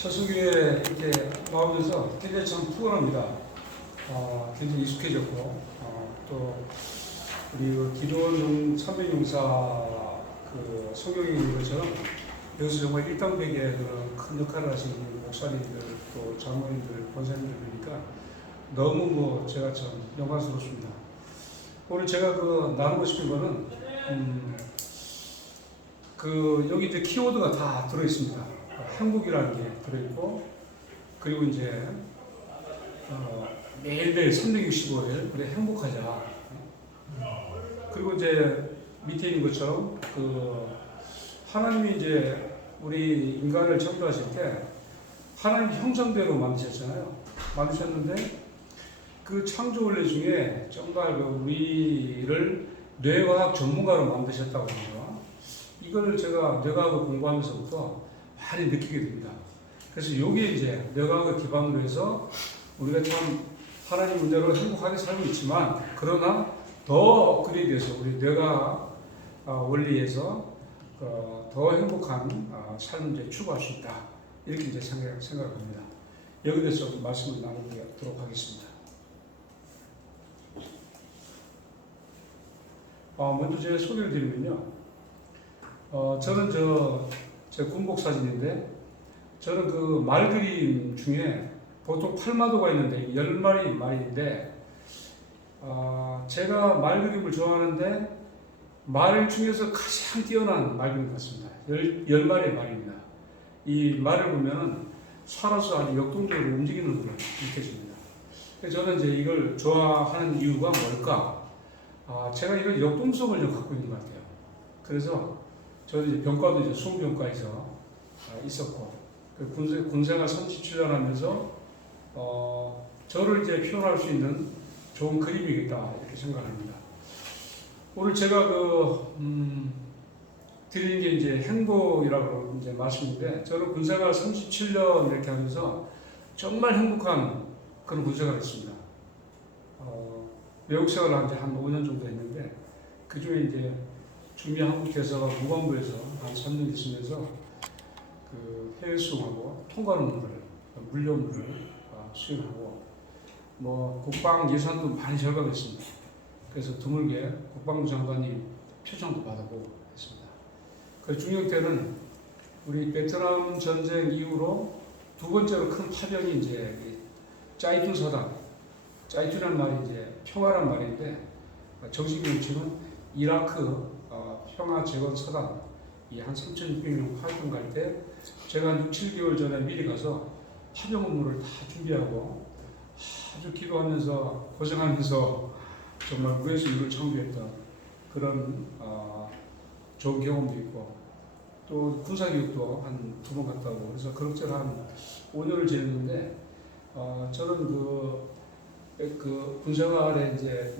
저수교에 이렇게 나오면서 굉장히 참 푸근합니다. 굉장히 익숙해졌고, 또 우리 그 기도원 참배용사 그 성경에 있는 것처럼 여기서 정말 일당백의 그런 큰 역할을 하시는 목사님들, 또 장로님들, 권사님들 보니까 너무 제가 참 영광스럽습니다. 오늘 제가 나누고 싶은 거는, 여기 이제 키워드가 다 들어있습니다. 행복이라는 게 들어있고, 그리고 이제, 매일매일 365일, 우리 행복하자. 그리고 이제 밑에 있는 것처럼, 하나님이 이제 우리 인간을 창조하실 때, 하나님 형상대로 만드셨잖아요. 만드셨는데, 그 창조 원리 중에 정말 우리를 뇌과학 전문가로 만드셨다고 합니다. 이걸 제가 뇌과학을 공부하면서부터 많이 느끼게 됩니다. 그래서 여기에 이제 뇌과학을 기반으로 해서 우리가 참 하나님 은혜로 행복하게 살고 있지만, 그러나 더 업그레이드해서 우리 뇌과학 원리에서 더 행복한 삶을 이제 추구할 수 있다. 이렇게 이제 생각합니다. 여기에 대해서 말씀을 나누도록 하겠습니다. 먼저 제가 소개를 드리면요. 저는 제 군복 사진인데, 저는 말 그림 중에 보통 8마도가 있는데 10마리 말인데, 제가 말 그림을 좋아하는데 말 중에서 가장 뛰어난 말 그림 같습니다. 10마리의 말입니다. 이 말을 보면 살아서 아주 역동적으로 움직이는 것으로 느껴집니다. 그래서 저는 이제 이걸 좋아하는 이유가 뭘까? 제가 이런 역동성을 갖고 있는 것 같아요. 그래서 저도 이제 병과도 이제 수험병과에서 있었고, 군생활 37년 하면서 저를 이제 표현할 수 있는 좋은 그림이겠다 이렇게 생각합니다. 오늘 제가 드리는 게 이제 행복이라고 이제 말씀인데, 저는 군생활 37년 이렇게 하면서 정말 행복한 그런 군생활을 했습니다. 외국 생활을 한 5년 정도 했는데, 그 중에 이제 주미 한국대사가 무관부에서 한 3년 있으면서 해외 수송하고 통관 업무를, 물류업무를 수행하고, 국방 예산도 많이 절감했습니다. 그래서 드물게 국방부 장관님 표창도 받아보고 했습니다. 그 중요 때는 우리 베트남 전쟁 이후로 두 번째로 큰 파병이 이제 짜이툰 사단, 짜이툰이라는 말이 이제 평화란 말인데, 정식 명칭은 이라크 평화 재건 사단, 한 3,600명 활동 갈 때 제가 6, 7개월 전에 미리 가서 파병 업무를 다 준비하고 아주 기도하면서 고생하면서 정말 무에서 이걸 창조했던 그런 좋은 경험도 있고, 또 군사교육도 한 2번 갔다 오고, 그래서 그럭저럭 한 5년을 지냈는데, 저는 군생활에 이제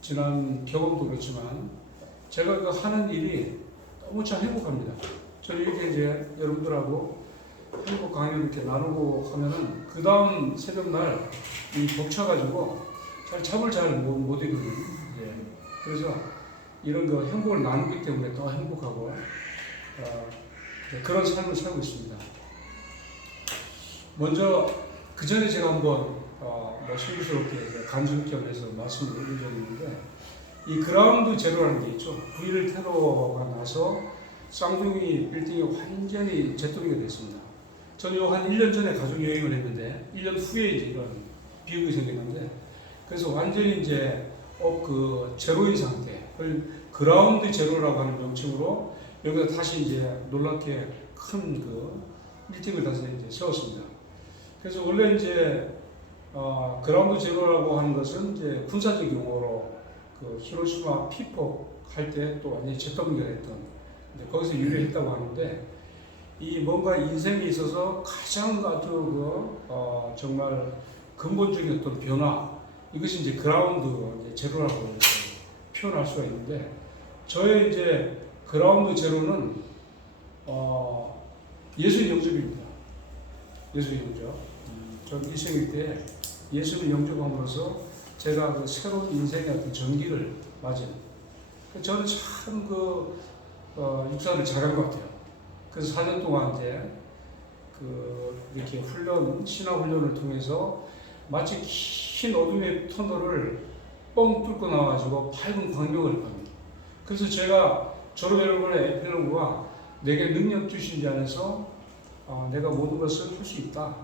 지난 경험도 그렇지만 제가 하는 일이 너무 참 행복합니다. 저는 이렇게 이제 여러분들하고 행복 강연을 이렇게 나누고 하면은 그 다음 새벽날 벅차가지고 잠을 잘 못 이거든요. 그래서 이런 행복을 나누기 때문에 더 행복하고 그런 삶을 살고 있습니다. 먼저 그 전에 제가 한번 신비스럽게 간증 겸해서 말씀을 드린 적이 있는데, 이 그라운드 제로라는 게 있죠. 9.11 테러가 나서 쌍둥이 빌딩이 완전히 재도미가 됐습니다. 저는 한 1년 전에 가족여행을 했는데, 1년 후에 이제 이런 비극이 생겼는데, 그래서 완전히 이제 제로인 상태, 그라운드 제로라고 하는 명칭으로 여기다 다시 이제 놀랍게 큰 빌딩을 다시 이제 세웠습니다. 그래서 원래 이제 그라운드 제로라고 하는 것은 이제 군사적 용어로 히로시마 피폭 할 때 또 완전히 재동결했던, 거기서 유래했다고 하는데, 이 뭔가 인생에 있어서 가장 아주 정말 근본적인 어떤 변화, 이것이 이제 그라운드 이제 제로라고 표현할 수가 있는데, 저의 이제 그라운드 제로는 예수의 영접입니다. 예수의 영접. 전 일생일 때 예수를 영접함으로써 제가 새로운 인생의 어떤 전기를 맞은, 저는 참 육사를 잘한 것 같아요. 그래서 4년 동안 이제 이렇게 신화 훈련을 통해서 마치 긴 어둠의 터널을 뻥 뚫고 나와가지고 밝은 광명을 받는. 그래서 제가 졸업여러분의 에필로그가 내게 능력 주신 자 안에서 내가 모든 것을 할 수 있다.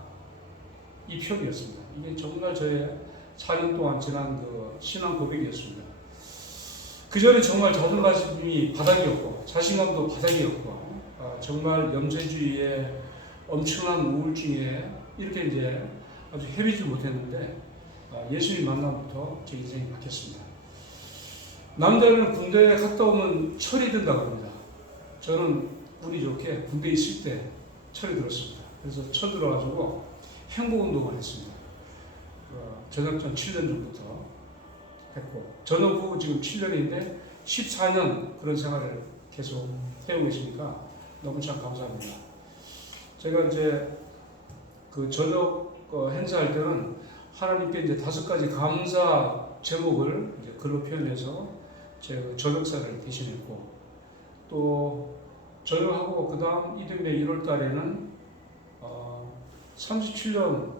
이 표현이었습니다. 이게 정말 저의 4년 동안 지난 그 신앙 고백이었습니다. 그 전에 정말 자존감이 바닥이었고 자신감도 바닥이었고 정말 염세주의에 엄청난 우울증에 이렇게 이제 아주 헤매지 못했는데 예수님 만남부터 제 인생이 바뀌었습니다. 남자는 군대에 갔다 오면 철이 든다고 합니다. 저는 운이 좋게 군대에 있을 때 철이 들었습니다. 그래서 철 들어가지고 행복운동을 했습니다. 전역 전 7년 전부터 했고 전역 후 지금 7년인데 14년 그런 생활을 계속 해오고 있으니까 너무 참 감사합니다. 제가 이제 그 전역 행사할 때는 하나님께 이제 5가지 감사 제목을 이제 글로 표현해서 제가 전역사를 대신했고 또 전역하고 그 다음 이듬해 1월 달에는 37년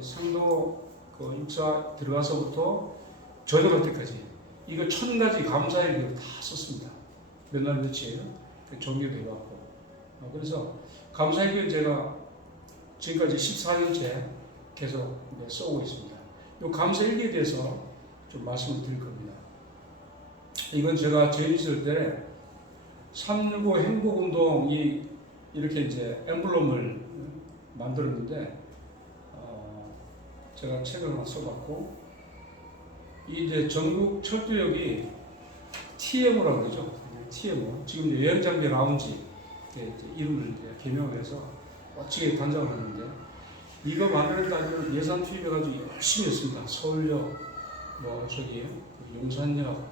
상도 그 육사 들어가서부터 전역할 때까지 이거 1000가지 감사의 기도 다 썼습니다. 몇 날 며칠 종교도 해왔고 그래서 감사의 기도 제가 지금까지 14년째 계속 써오고 있습니다. 이 감사 일기에 대해서 좀 말씀을 드릴 겁니다. 이건 제가 죄인 있을 때 365 행복운동이 이렇게 이제 엠블럼을 만들었는데 제가 책을 하나 써봤고 이 이제 전국 철도역이 TMO라고 그러죠. TMO 지금 이제 여행장비 라운지 이름을 이제 개명을 해서 멋지게 단장을 했는데 이거 만드는다면 예산 투입해가지고 열심히 했습니다. 서울역, 용산역,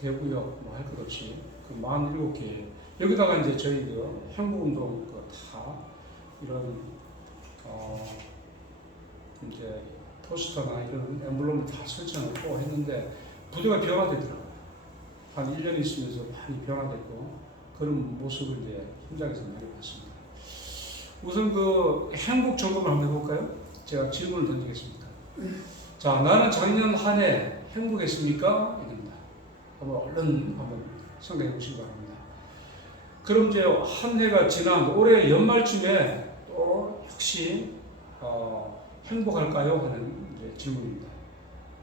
대구역 할 것 없이 그 47개 여기다가 이제 저희 그 행복운동 다 이런 이제 포스터나 이런 엠블럼을 다 설치하고 했는데 부대가 변화되더라고요. 한 1년 있으면서 많이 변화됐고 그런 모습을 이제 현장에서 많이 봤습니다. 우선 그 행복 점검을 한번 해볼까요? 제가 질문을 던지겠습니다. 자, 나는 작년 한 해 행복했습니까? 이겁니다. 얼른 한번 생각해 보시기 바랍니다. 그럼 이제 한 해가 지난 올해 연말쯤에 또 역시 행복할까요? 하는 이제 질문입니다.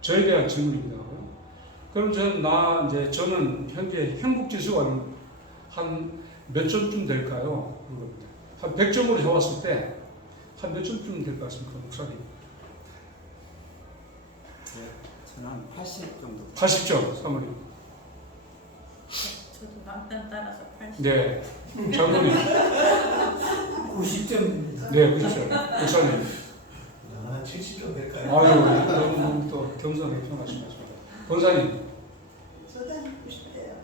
저에 대한 질문입니다. 그럼 저는 현재 행복 지수가 한 몇 점쯤 될까요? 그겁니다. 한 100점으로 잡았을 때 한 몇 점쯤 될 것 같습니까, 목사님? 네, 저는 한 80 정도. 80점, 사모님. 저도 남편 따라서 80. 네, 장모님. 90점입니다. 네, 90점. 목사님. 한 70점 될까요? 너무 또 겸손하게 표현하시습니다. 권사님. 저도 90대요.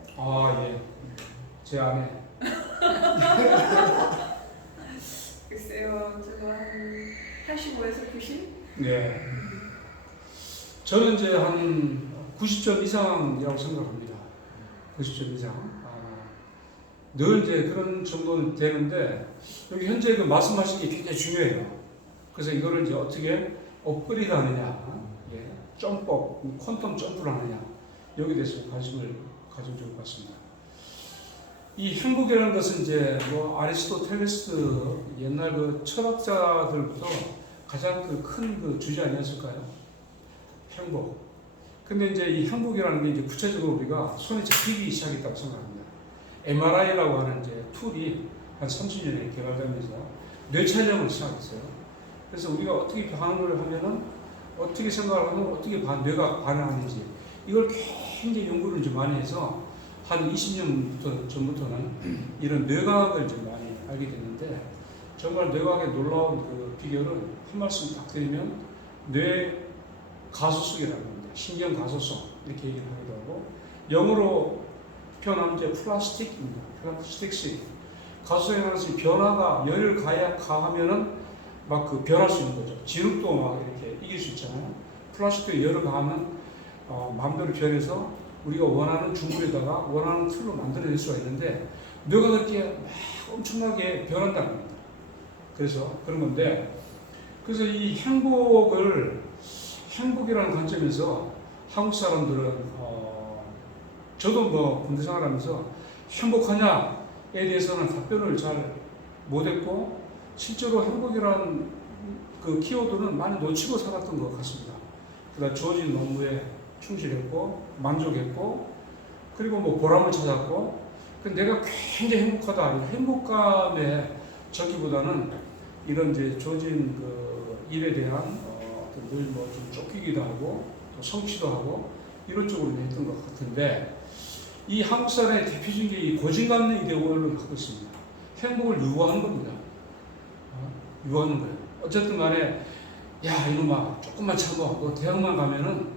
예. 제 아내. 글쎄요, 저도 한 85에서 90? 네. 저는 이제 한 90점 이상이라고 생각합니다. 90점 이상. 늘 이제 그런 정도는 되는데, 여기 현재 그 말씀하신 게 굉장히 중요해요. 그래서 이거를 이제 어떻게 업그레이드 하느냐, 점법, 퀀텀 점프를 하느냐, 여기에 대해서 관심을 가지면 좋을 것 같습니다. 이 행복이라는 것은 이제 아리스토텔레스 옛날 그 철학자들부터 가장 큰 그 주제 아니었을까요? 행복. 근데 이제 이 행복이라는 게 이제 구체적으로 우리가 손에 잡히기 시작했다고 생각합니다. MRI라고 하는 이제 툴이 한 30년에 개발되면서 뇌 촬영을 시작했어요. 그래서 우리가 어떻게 반응을 하면은 어떻게 생각을 하면 어떻게 뇌가 반응하는지 이걸 굉장히 연구를 이제 많이 해서 한 20년 전부터는 이런 뇌과학을 이제 많이 알게 됐는데 정말 뇌과학의 놀라운 그 비결은 한 말씀 딱 드리면 뇌 가소성이라는 겁니다. 신경 가소성 이렇게 얘기를 하기도 하고 영어로 표현하면 이제 플라스틱입니다. 플라스틱스 가소성이라는 것이 변화가 열을 가하면은 막 그 변할 수 있는 거죠. 진흙도 막 이렇게 이길 수 있잖아요. 플라스틱도 열을 가하면 마음대로 변해서 우리가 원하는 주물에다가 원하는 틀로 만들어낼 수가 있는데 뇌가 그렇게 막 엄청나게 변한다는 겁니다. 그래서 그런 건데, 그래서 이 행복이라는 관점에서 한국 사람들은 저도 뭐 군대 생활하면서 행복하냐에 대해서는 답변을 잘 못했고, 실제로 행복이라는 그 키워드는 많이 놓치고 살았던 것 같습니다. 그러다 주어진 업무에 충실했고 만족했고, 그리고 뭐 보람을 찾았고, 내가 굉장히 행복하다, 이 행복감에 저기보다는 이런 이제 주어진 그 일에 대한 늘 뭐 좀 쫓기기도 하고 또 성취도 하고 이런 쪽으로 했던 것 같은데, 이 한국 사람의 대표적인 게 이 고진감래 이데올로기를 갖고 있습니다. 행복을 유도하는 겁니다. 유도하는 거예요. 어쨌든 간에 야 이놈아 조금만 참아, 너 대학만 가면은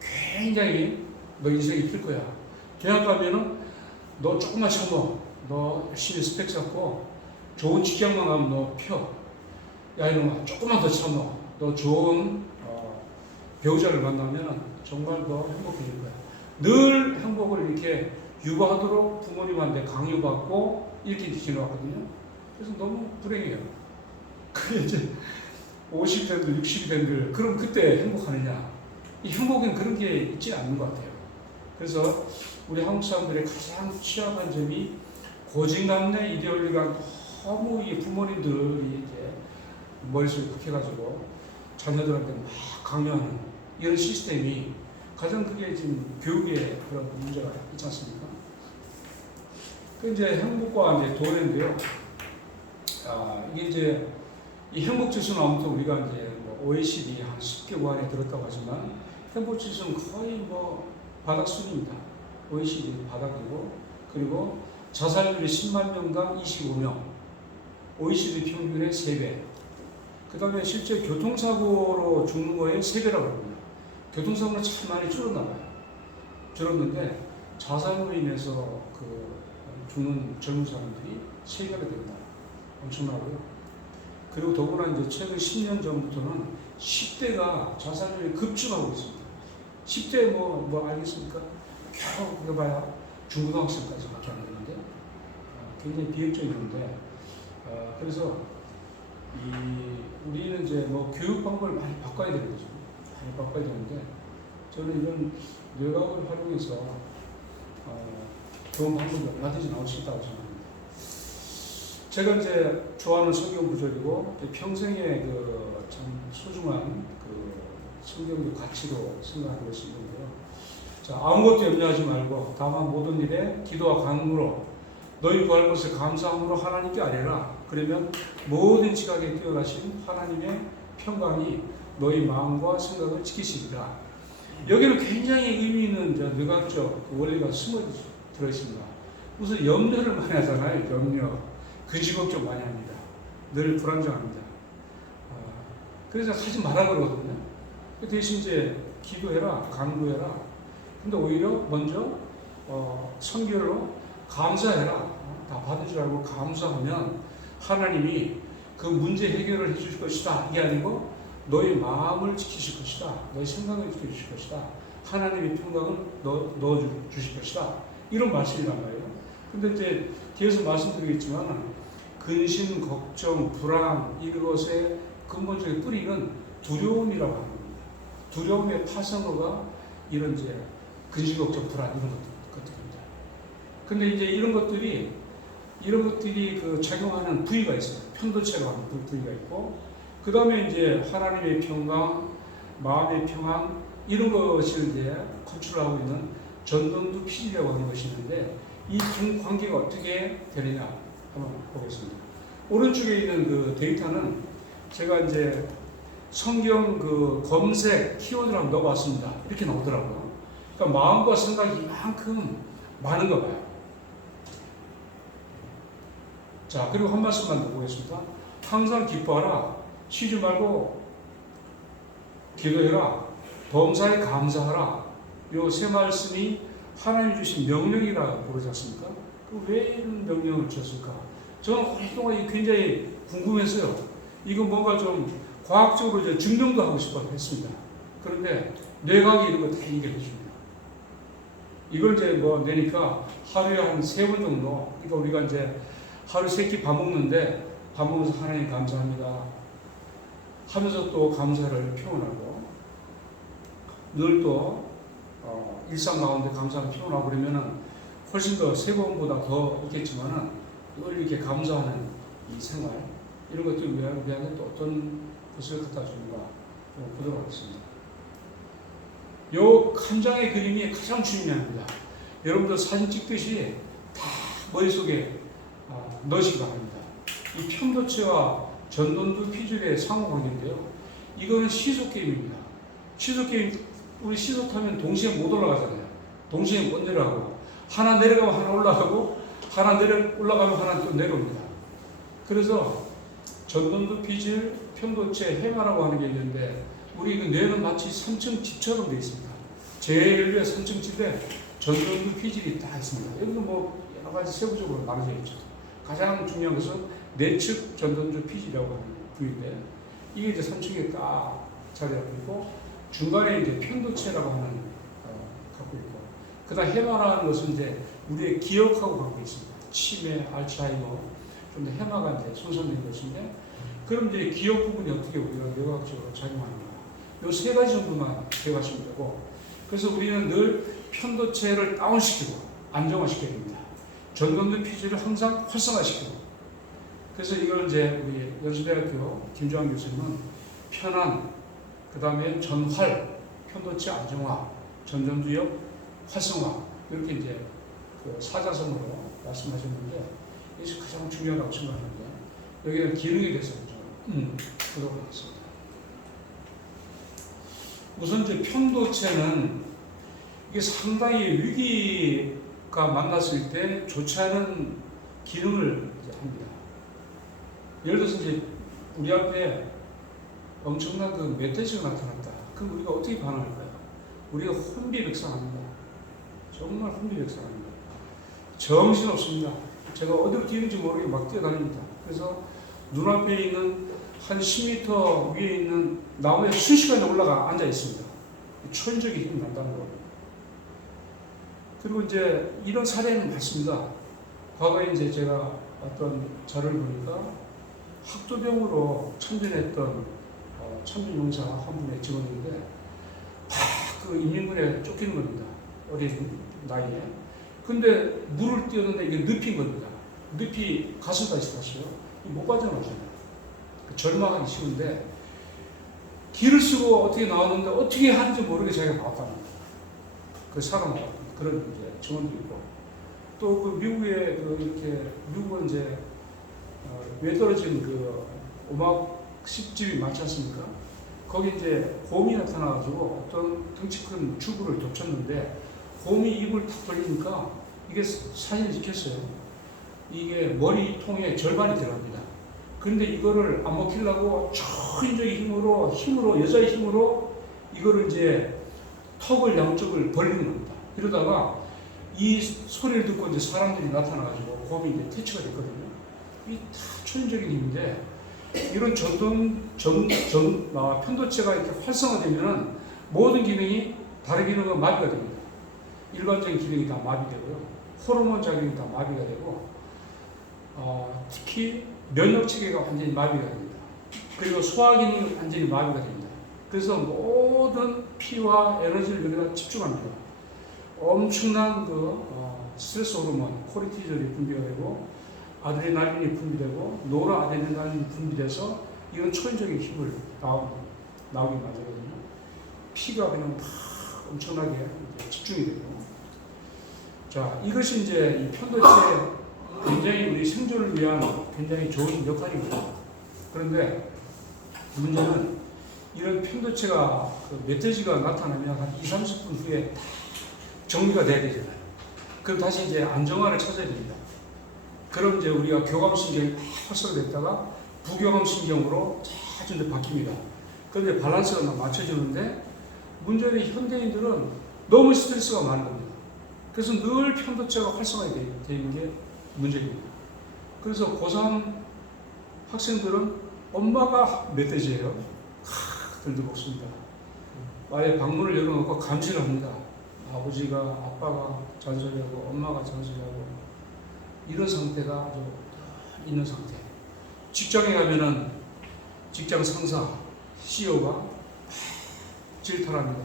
굉장히 너 인생이 필 거야. 대학 가면은 너 조금만 참아, 너 열심히 스펙 잡고 좋은 직장만 가면 너 펴. 야 이놈아 조금만 더 참아, 너 좋은 배우자를 만나면 정말 더 행복해질 거야. 늘 행복을 이렇게 유도하도록 부모님한테 강요받고 이렇게 지내왔거든요. 그래서 너무 불행해요. 그게 이제 50이 된들 60이 된들 그럼 그때 행복하느냐? 이 행복은 그런 게 있지 않는 것 같아요. 그래서 우리 한국 사람들의 가장 취약한 점이 고진감래 이데올로기가 너무 이 부모님들이 이제 머릿속에 박혀가지고 자녀들한테 막 강요하는 이런 시스템이 가장 크게 지금 교육에 그런 문제가 있지 않습니까? 그 이제 행복과 이제 도래인데요. 이게 이제 이 행복 지수는 아무튼 우리가 이제 뭐 OECD 한 10개국 안에 들었다고 하지만 행복 지수는 거의 뭐 바닥 순입니다. OECD 바닥이고, 그리고 자살률이 10만 명당 25명, OECD 평균의 3배. 그 다음에 실제 교통사고로 죽는 거에 3배라고 합니다. 교통사고는 참 많이 줄었나 봐요. 줄었는데 자살로 인해서 그 죽는 젊은 사람들이 3배가 된다. 엄청나고요. 그리고 더구나 이제 최근 10년 전부터는 10대가 자살률이 급증하고 있습니다. 10대 뭐 알겠습니까? 겨우 그거 봐야 중고등학생까지밖에 안 되는데 굉장히 비효율적인데, 그래서 우리는 이제 뭐 교육 방법을 많이 바꿔야 되는 거죠. 많이 바꿔야 되는데, 저는 이런 뇌과학을 활용해서 좋은 방법이 얼마든지 나올 수 있다고 생각합니다. 제가 이제 좋아하는 성경 구절이고 평생의 그 참 소중한 그 성경의 가치로 생각하고 있는데요. 자, 아무것도 염려하지 말고 다만 모든 일에 기도와 간구로 너희 구할 것을 감사함으로 하나님께 아뢰라. 그러면 모든 지각에 뛰어나신 하나님의 평강이 너희 마음과 생각을 지키시리라. 여기는 굉장히 의미 있는 뇌과학적 그 원리가 숨어 들어 있습니다. 무슨 염려를 많이 하잖아요. 염려, 근심 걱정 많이 합니다. 늘 불안정합니다. 그래서 하지 말라 그러거든요. 대신 이제 기도해라, 간구해라. 근데 오히려 먼저 선결로 감사해라. 다 받은 줄 알고 감사하면 하나님이 그 문제 해결을 해주실 것이다. 이게 아니고 너의 마음을 지키실 것이다. 너의 생각을 지켜주실 것이다. 하나님의 평강을 넣어주실 것이다. 이런 말씀이란 말이에요. 근데 이제 뒤에서 말씀드리겠지만 근심, 걱정, 불안 이것의 근본적인 뿌리는 두려움이라고 하는 겁니다. 두려움의 파생어가 이런 이제 근심, 걱정, 불안 이런 것들입니다. 근데 이제 이런 것들이 그 작용하는 부위가 있어요. 편도체로 하는 부위가 있고, 그 다음에 이제 하나님의 평강, 마음의 평안 이런 것을 이제 컨트롤하고 있는 전동두 피질이라고 하는 것이 있는데, 이 두 관계가 어떻게 되느냐 한번 보겠습니다. 오른쪽에 있는 그 데이터는 제가 이제 성경 그 검색 키워드를 한번 넣어봤습니다. 이렇게 나오더라고요. 그러니까 마음과 생각이 이만큼 많은가 봐요. 자, 그리고 한 말씀만 더 보겠습니다. 항상 기뻐하라. 쉬지 말고 기도해라. 범사에 감사하라. 이 세 말씀이 하나님 주신 명령이라고 그러지 않습니까? 왜 이런 명령을 주셨을까? 저는 오랫동안 굉장히 궁금했어요. 이거 뭔가 좀 과학적으로 이제 증명도 하고 싶어 했습니다. 그런데 뇌과학이 이런 거 다 얘기해 줍니다. 이걸 이제 뭐 내니까 하루에 한 3번 정도, 그러니까 우리가 이제 하루 3끼 밥 먹는데 밥 먹으면서 하나님 감사합니다 하면서 또 감사를 표현하고 늘 또 일상 가운데 감사를 표현하고 그러면은 훨씬 더 세 번보다 더 있겠지만은 늘 이렇게 감사하는 이 생활 이런 것들을 우리한테 또 어떤 것을 갖다 주는가 보도록 하겠습니다. 요 한 장의 그림이 가장 중요합니다. 여러분들 사진 찍듯이 다 머릿속에 넣으시기 바랍니다. 이 편도체와 전동두 피줄의 상호관계인데요. 이거는 시소 게임입니다. 시소 게임, 우리 시소 타면 동시에 못 올라가잖아요. 동시에 못 내려가고 하나 내려가면 하나 올라가고 하나 올라가면 하나 또 내려옵니다. 그래서 전동두 피줄, 편도체, 해마라고 하는 게 있는데 우리 그 뇌는 마치 3층 집처럼 되어 있습니다. 제1의 3층 집에 전동두 피질이 다 있습니다. 여기도 뭐 여러 가지 세부적으로 나눠져 있죠. 가장 중요한 것은 내측 전동두 피질이라고 하는 부위인데 이게 이제 3층에 딱 자리하고 있고 중간에 이제 편도체라고 하는 갖고 있고 그다음 해마라는 것은 이제 우리의 기억하고 갖고 있습니다. 치매, 알츠하이머, 좀 더 해마가 이제 손상된 것인데 그럼 이제 기억 부분이 어떻게 우리가 뇌과학적으로 작용하는가 이 세 가지 정도만 기억하시면 되고 그래서 우리는 늘 편도체를 다운시키고 안정화시켜야 됩니다. 전동두 피질을 항상 활성화시키고 그래서 이걸 이제 우리 연수대학교 김조한 교수님은 편안, 그 다음에 전활, 편도체 안정화, 전동두역 활성화 이렇게 이제 그 사자성어로 말씀하셨는데 이것이 가장 중요하다고 생각하는데 여기는 기능에 대해서 좀 보도록 하겠습니다. 우선 이제 편도체는 이게 상당히 위기가 만났을 때 좋지 않은 기능을 이제 합니다. 예를 들어서 이제 우리 앞에 엄청난 그 멧돼지가 나타났다. 그럼 우리가 어떻게 반응할까요? 우리가 혼비백산합니다. 정말 혼비백산합니다. 정신없습니다. 제가 어디로 뛰는지 모르게 막 뛰어다닙니다. 그래서 눈앞에 있는 한 10m 위에 있는 나무에 순식간에 올라가 앉아 있습니다. 초인적인 힘이 난다는 겁니다. 그리고 이제 이런 사례는 많습니다. 과거에 이제 제가 어떤 자료를 보니까 학도병으로 참전했던 참전용사 한 분의 직원인데 막 그 인민군에 쫓기는 겁니다. 어린 나이에. 근데 물을 뛰었는데 이게 늪인 겁니다. 늪이 가슴까지 갔어요. 못 빠져나오잖아요. 절망하기 쉬운데 길을 쓰고 어떻게 나왔는데 어떻게 하는지 모르게 자기가 나왔다는 거예요. 그 살아나왔던 그런 이제 증언도 있고 또 그 미국의 그 이렇게 미국은 이제 왜 떨어진 그 오막십집이 많지 않습니까? 거기 이제 곰이 나타나가지고 어떤 덩치 큰 주부를 덮쳤는데 곰이 입을 탁 벌리니까 이게 사진을 찍혔어요. 이게 머리통에 절반이 들어갑니다. 그런데 이거를 안 먹히려고 초인적인 힘으로 여자의 힘으로 이거를 이제 턱을 양쪽을 벌리는 겁니다. 이러다가 이 소리를 듣고 이제 사람들이 나타나가지고 곰이 이제 퇴치가 됐거든요. 이 다 초인적인 힘인데 이런 편도체가 이렇게 활성화되면은 모든 기능이 다른 기능은 마비가 됩니다. 일반적인 기능이 다 마비되고요. 호르몬 작용이 다 마비가 되고 특히 면역 체계가 완전히 마비가 됩니다. 그리고 소화 기능이 완전히 마비가 됩니다. 그래서 모든 피와 에너지를 여기다 집중합니다. 엄청난 스트레스 호르몬, 코르티졸이 분비가 되고 아드레날린이 분비되고 노르아드레날린이 분비돼서 이런 초인적인 힘을 나오게 만들거든요. 피가 그냥 막 엄청나게 집중이 되고 자 이것이 이제 이 편도체의 굉장히 우리 생존을 위한 굉장히 좋은 역할입니다. 그런데 문제는 이런 편도체가 그 멧돼지가 나타나면 한 20-30분 후에 정리가 돼야 되잖아요. 그럼 다시 이제 안정화를 찾아야 됩니다. 그럼 이제 우리가 교감신경이 활성화됐다가 부교감신경으로 자주 바뀝니다. 그런데 밸런스가 맞춰지는데 문제는 현대인들은 너무 스트레스가 많은 겁니다. 그래서 늘 편도체가 활성화되어 있는 게 문제입니다. 그래서 고3 학생들은 엄마가 멧돼지예요. 들도 먹습니다. 아예 방문을 열어놓고 감시를 합니다. 아버지가, 아빠가 잔소리하고 엄마가 잔소리하고 이런 상태가 아주 있는 상태. 직장에 가면은 직장 상사, CEO가 질타합니다.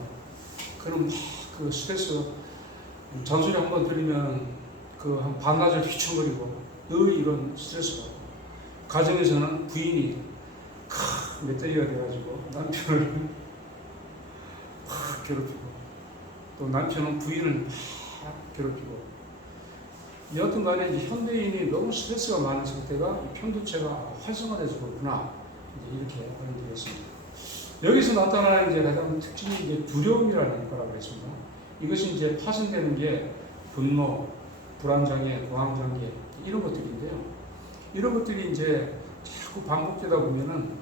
그럼 그 스트레스 잔소리 한번 들리면 그 한 반나절 휘청거리고 늘 이런 스트레스가 가정에서는 부인이 맷대기가 돼가지고 남편을 막 괴롭히고 또 남편은 부인을 막 괴롭히고 여하튼 간에 이제 현대인이 너무 스트레스가 많은 상태가 편도체가 활성화돼서 그렇구나 이제 이렇게 알게 되겠습니다. 여기서 나타나는 이제 가장 특징이 이제 두려움이라는 거라고 했습니다. 이것이 이제 파생되는 게 분노, 불안장애, 공황장애 이런 것들인데요. 이런 것들이 이제 자꾸 반복되다 보면은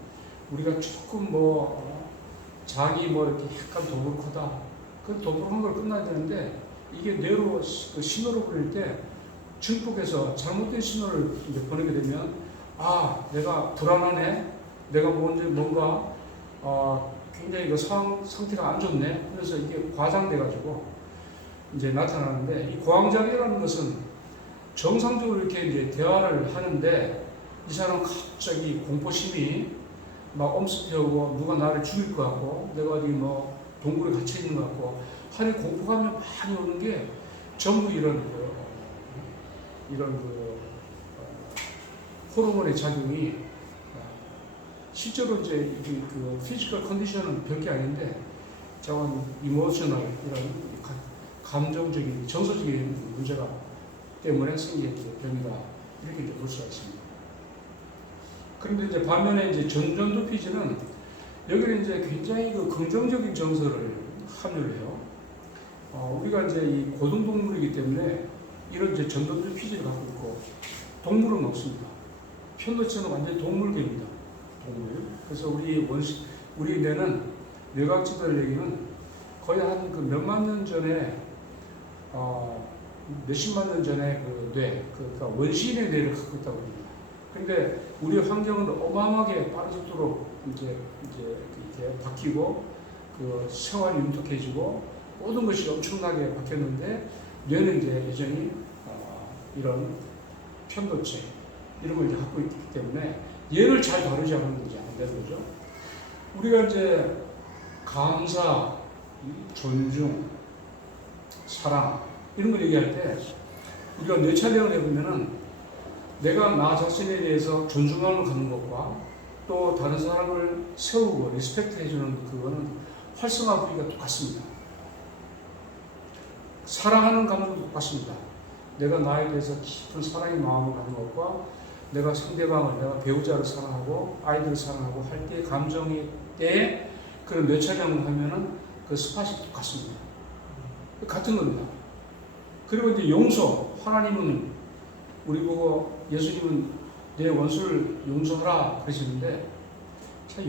우리가 조금 장이 이렇게 약간 도둑하다. 그 도둑한 걸 끝나야 되는데 이게 뇌로 그 신호를 보낼 때 증폭해서 잘못된 신호를 이제 보내게 되면 내가 불안하네. 내가 뭔가 굉장히 그 상태가 안 좋네. 그래서 이게 과장돼가지고 이제 나타나는데 이 공황장애라는 것은 정상적으로 이렇게 이제 대화를 하는데 이 사람은 갑자기 공포심이 막 엄습해오고 누가 나를 죽일 것 같고 내가 어디 동굴에 갇혀 있는 것 같고 하는 공포감이 많이 오는 게 전부 이런 호르몬의 작용이 실제로 이제 그 피지컬 컨디션은 별게 아닌데 자원 이모셔널 이런 감정적인 정서적인 문제가 때문에 생기게 됩니다. 이렇게 이제 볼 수가 있습니다. 그런데 이제 반면에 이제 전전두 피지는 여기는 이제 굉장히 그 긍정적인 정서를 함유를 해요. 우리가 이제 이 고등동물이기 때문에 이런 이제 전전두 피지를 갖고 있고 동물은 없습니다. 편도체는 완전히 동물계입니다. 동물. 그래서 우리 뇌는 뇌과학자들 얘기는 거의 한 그 몇만 년 전에 몇십만 년 전에 그 뇌, 그러니까 원시인의 뇌를 갖고 있다고 합니다. 근데 우리 환경은 어마어마하게 빠른 속도로 이제 이렇게 바뀌고 그 생활이 윤택해지고 모든 것이 엄청나게 바뀌었는데 뇌는 이제 여전히 이런 편도체 이런 걸 이제 갖고 있기 때문에 얘를 잘 다루지 않으면 이제 안 되는 거죠. 우리가 이제 감사, 존중, 사랑 이런 걸 얘기할 때 우리가 뇌 촬영을 해보면은 내가 나 자신에 대해서 존중감을 갖는 것과 또 다른 사람을 세우고 리스펙트 해주는 그거는 활성화 부위가 똑같습니다. 사랑하는 감정도 똑같습니다. 내가 나에 대해서 깊은 사랑의 마음을 갖는 것과 내가 상대방을, 내가 배우자를 사랑하고 아이들을 사랑하고 할 때 감정이 때에 그런 뇌 촬영을 하면은 그 스팟이 똑같습니다. 같은 겁니다. 그리고 이제 용서, 하나님은 우리 보고 예수님은 내 원수를 용서하라 그러시는데 참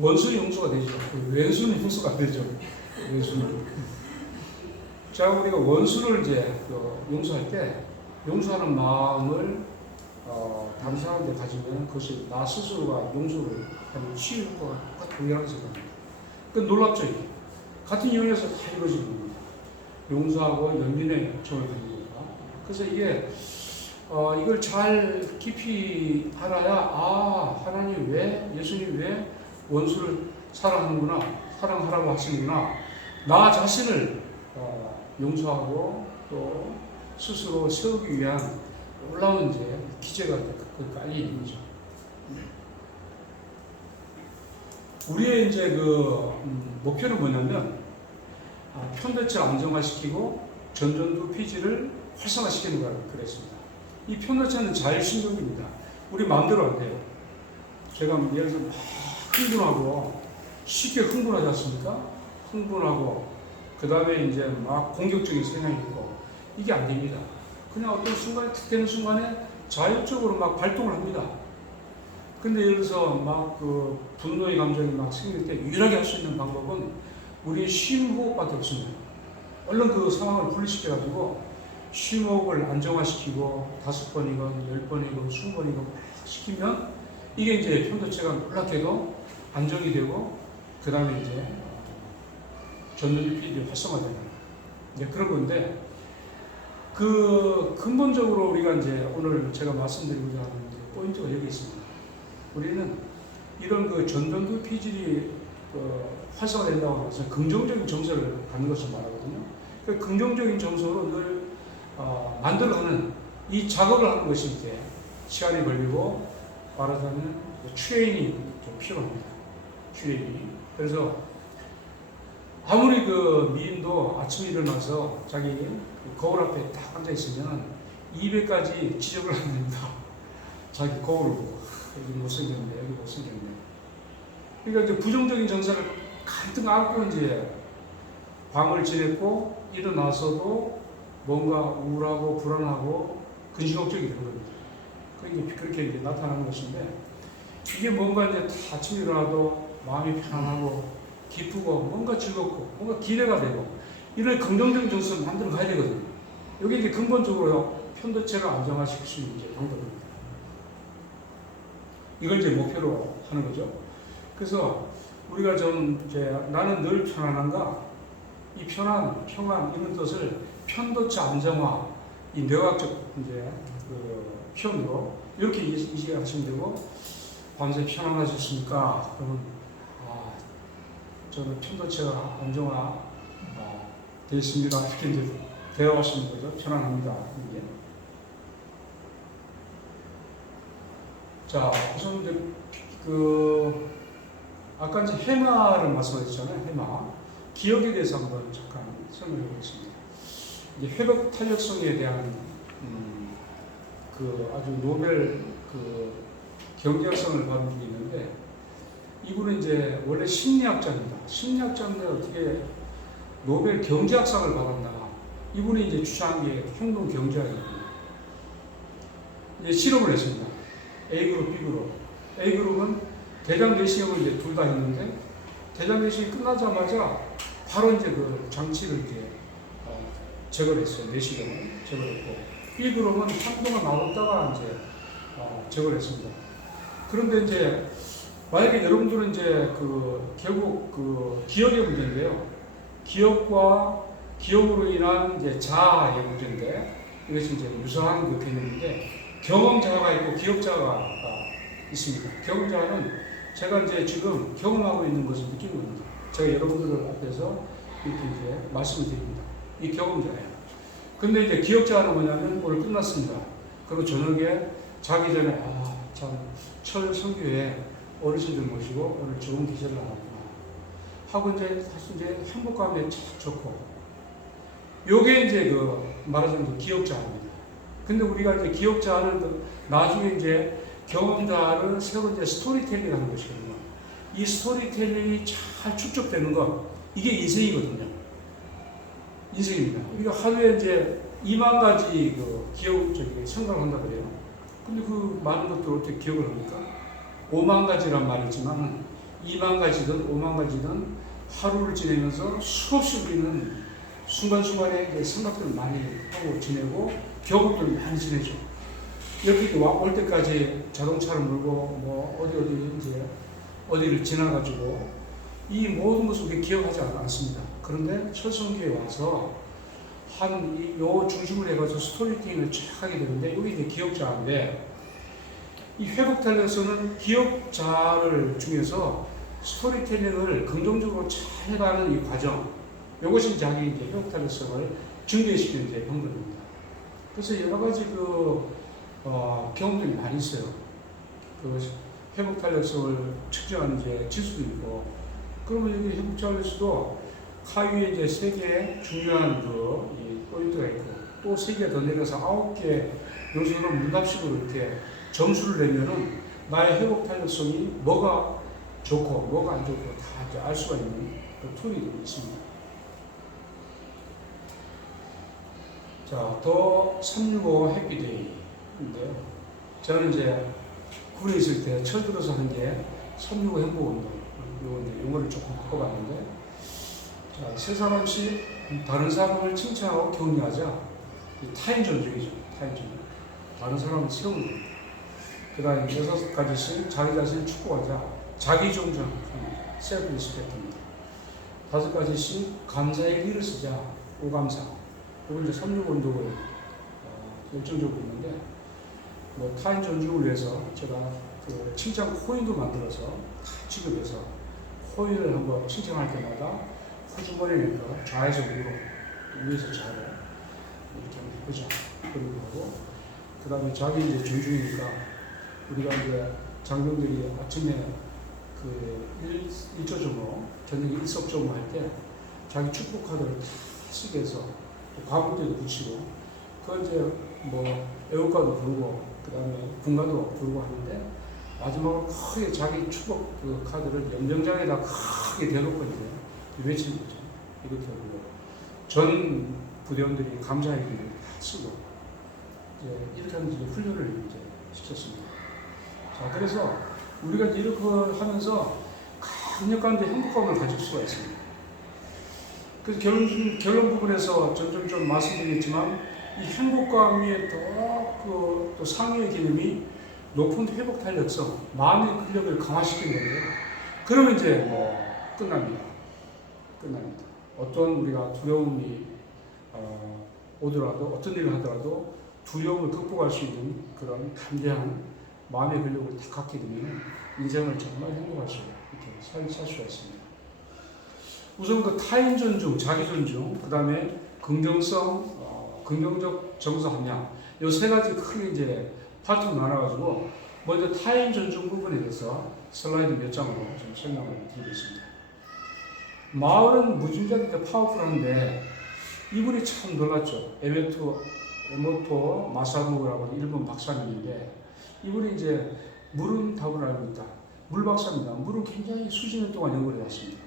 원수는 용서가 되죠. 왼수는 용서가 안 되죠. 왼수는. 자, 우리가 원수를 이제 용서할 때 용서하는 마음을 다른 사람한테 가지면 그것이 나 스스로가 용서를 하는 치유 효과가 똑같은 동일하게 생각합니다. 그 놀랍죠. 이게. 같은 이유에서 다 이루어지는 겁니다. 용서하고 연민의 정을 가지는 겁니다. 그래서 이게 이걸 잘 깊이 알아야 하나님 왜 예수님 왜 원수를 사랑하는구나 사랑하라고 하시는구나 나 자신을 용서하고 또 스스로 세우기 위한 놀라운 이제 기제가 깔리는 거죠. 우리의 이제 그 목표는 뭐냐면 편도체를 안정화시키고 전전두 피지를 활성화시키는 거라고 그랬습니다. 이 편도체는 자율신경입니다. 우리 마음대로 안 돼요. 제가 예를 들어 흥분하고 쉽게 흥분하지 않습니까? 흥분하고 그 다음에 이제 막 공격적인 성향이 있고 이게 안 됩니다. 그냥 어떤 순간에 툭되는 순간에 자율적으로 막 발동을 합니다. 근데 예를 들어서 막 그 분노의 감정이 막 생길 때 유일하게 할 수 있는 방법은 우리 심호흡밖에 없습니다. 얼른 그 상황을 분리시켜가지고 심호흡을 안정화시키고 5번이건 10번이건 20번이건 시키면 이게 이제 편도체가 놀랍게도 안정이 되고 그 다음에 이제 전두엽 피질이 활성화되는 이제 그런 건데 그 근본적으로 우리가 이제 오늘 제가 말씀드리고자 하는 포인트 포인트가 여기 있습니다. 우리는 이런 그 전동기 피질이 활성화된다고 해서 긍정적인 정서를 갖는 것을 말하거든요. 그 긍정적인 정서로 늘 만들어가는 이 작업을 하는 것이 이제 시간이 걸리고 말하자면 트레이닝이 좀 필요합니다. 트레이닝. 그래서 아무리 그 미인도 아침에 일어나서 자기 거울 앞에 딱 앉아 있으면 200가지 지적을 합니다. 자기 거울을 보고 여기 못생겼네, 여기 못생겼네. 그러니까 이제 부정적인 정서를 가득 안고 이제 밤을 지냈고 일어나서도 뭔가 우울하고 불안하고 근심걱정이 되는 겁니다. 그렇게 이제 나타나는 것인데 이게 뭔가 이제 다 아침에 일어나도 마음이 편안하고 기쁘고 뭔가 즐겁고 뭔가 기대가 되고 이런 긍정적인 정서를 만들어 가야 되거든요. 이게 이제 근본적으로 편도체를 안정화시킬 수 있는 이제 방법입니다. 이걸 이제 목표로 하는 거죠. 그래서 우리가 좀 이제 나는 늘 편안한가 이 편안, 평안 이런 뜻을 편도체 안정화 이 뇌과학적 이제 그 표현으로 이렇게 이해하시면 되고 밤새 편안하셨습니까? 그러면 저는 편도체가 안정화 되어 있습니다. 이렇게 이제 대화하시는 거죠. 편안합니다. 이게. 자, 우선 이제 아까 이제 해마를 말씀하셨잖아요. 해마. 기억에 대해서 한번 잠깐 설명해 보겠습니다. 이제 회복 탄력성에 대한 아주 노벨 경제학상을 받은 분이 있는데 이분은 이제 원래 심리학자입니다. 심리학자인데 어떻게 노벨 경제학상을 받았나? 이분이 이제 주장한 게 행동 경제학입니다. 이제 실험을 했습니다. A그룹, B그룹. A그룹은 대장 내시경을 이제 둘 다 했는데 대장 내시경이 끝나자마자 바로 이제 그 장치를 이제 제거를 했어요. 내시경을 제거했고 B그룹은 한동안 놔뒀다가 이제 제거를 했습니다. 그런데 이제 만약에 여러분들은 이제 결국 기억의 문제인데요. 기억으로 인한 이제 자아의 문제인데 이것이 이제 유사한 그 개념인데 경험자가 있고 기억자가 있습니다. 경험자는 제가 이제 지금 경험하고 있는 것을 느끼는 겁니다. 제가 여러분들 앞에서 이렇게 이제 말씀을 드립니다. 이 경험자예요. 근데 이제 기억자는 뭐냐면 오늘 끝났습니다. 그리고 저녁에 자기 전에 참 철 성교회 어르신들 모시고 오늘 좋은 기절을 하구나 하고 이제 사실 이제 행복감에 참 좋고 요게 이제 말하자면 기억자입니다. 근데 우리가 이제 기억자는 나중에 이제 경험자를 새로 이제 스토리텔링 하는 것이거든요. 이 스토리텔링이 잘 축적되는 것 이게 인생이거든요. 인생입니다. 우리가 하루에 이제 2만 가지 생각을 한다 그래요. 근데 그 많은 것들을 어떻게 기억을 합니까? 5만 가지란 말이지만 2만 가지든 5만 가지든 하루를 지내면서 수없이 우리는 순간순간에 이제 생각들을 많이 하고 지내고 경험들을 많이 지내죠. 여기 올 때까지 자동차를 몰고 뭐 어디를 지나가지고 이 모든 것을 우리 기억하지 않습니다. 그런데 철성교에 와서 요 중심을 해가지고 스토리텔링을 쫙 하게 되는데 여기 이제 기억자인데 이 회복 탄력성은 기억자를 중에서 스토리텔링을 긍정적으로 잘 해가는 이 과정 이것이 자기 이제 회복 탄력성을 증대시키는 이제 방법입니다. 그래서 여러 가지 경험들이 많이 있어요. 회복 탄력성을 측정하는 이제 지수도 있고 그러면 여기 회복 탄력성도 하위에 이제 3개의 중요한 이 포인트가 있고 또 3개 더 내려서 9개 요소로 문답식으로 이렇게 점수를 내면은 나의 회복 탄력성이 뭐가 좋고 뭐가 안 좋고 다 알 수가 있는 그 툴이 있습니다. 자, 더 365 해피데이인데요. 저는 이제 군에 있을 때 철 들어서 한 게 365 행복운동 용어를 조금 바꿔봤는데 자, 세 사람씩 다른 사람을 칭찬하고 격려하자. 타인 존중이죠. 타인 존중. 다른 사람을 세우는 겁니다. 그 다음에 6가지씩 자기 자신을 축복하자. 자기 존중. 셀프 리스펙트입니다. 5가지씩 감사의 일을 쓰자. 오감사. 이건 이제 365 운동을 열정적으로 있는데 뭐 타인 존중을 위해서 제가 그 칭찬 코인도 만들어서 다 지급해서 코인을 한번 칭찬할 때마다 호주머니니까 좌에서 위로, 위에서 좌로 이렇게 한번 해보자. 그러기도 하고, 그 다음에 자기 이제 존중이니까 우리가 이제 장병들이 아침에 그 일조점으로 저녁에 일석점으로 할 때 자기 축복 카드를 다 쓰게 해서 과분대도 붙이고, 그 이제 뭐 애국가도 부르고, 그 다음에 군가도 부르고 하는데, 마지막으로 크게 자기 축복 그 카드를 연병장에다 크게 대놓고 이제 외치는 거죠. 이렇게 하고, 전 부대원들이 감사의 기를 다 쓰고, 이제 이렇게 하는 이제 훈련을 이제 시켰습니다. 자, 그래서 우리가 이렇게 하면서 강력한 행복감을 가질 수가 있습니다. 그래서 결론 부분에서 점점 좀 말씀드리겠지만, 이 행복감의 또 상위의 기능이 높은 회복 탄력성, 마음의 근력을 강화시키는 건데요. 그러면 이제 뭐 끝납니다. 어떤 우리가 두려움이 오더라도, 어떤 일을 하더라도 두려움을 극복할 수 있는 그런 담대한 마음의 근력을 다 갖게 되면 인생을 정말 행복할 수 이렇게 살 수가 있습니다. 우선 그 타인 존중, 자기 존중, 그 다음에 긍정성, 긍정적 정서 함량, 이 세 가지 크게 이제 파트로 나눠가지고 먼저 타인 존중 부분에 대해서 슬라이드 몇 장으로 좀 설명을 드리겠습니다. 마을은 무진장이게 파워풀한데 이분이 참 놀랐죠. 에모토 마사무라고 일본 박사님인데 이분이 이제 물은 답을 알고 있다. 물 박사입니다. 물은 굉장히 수십 년 동안 연구를 해왔습니다.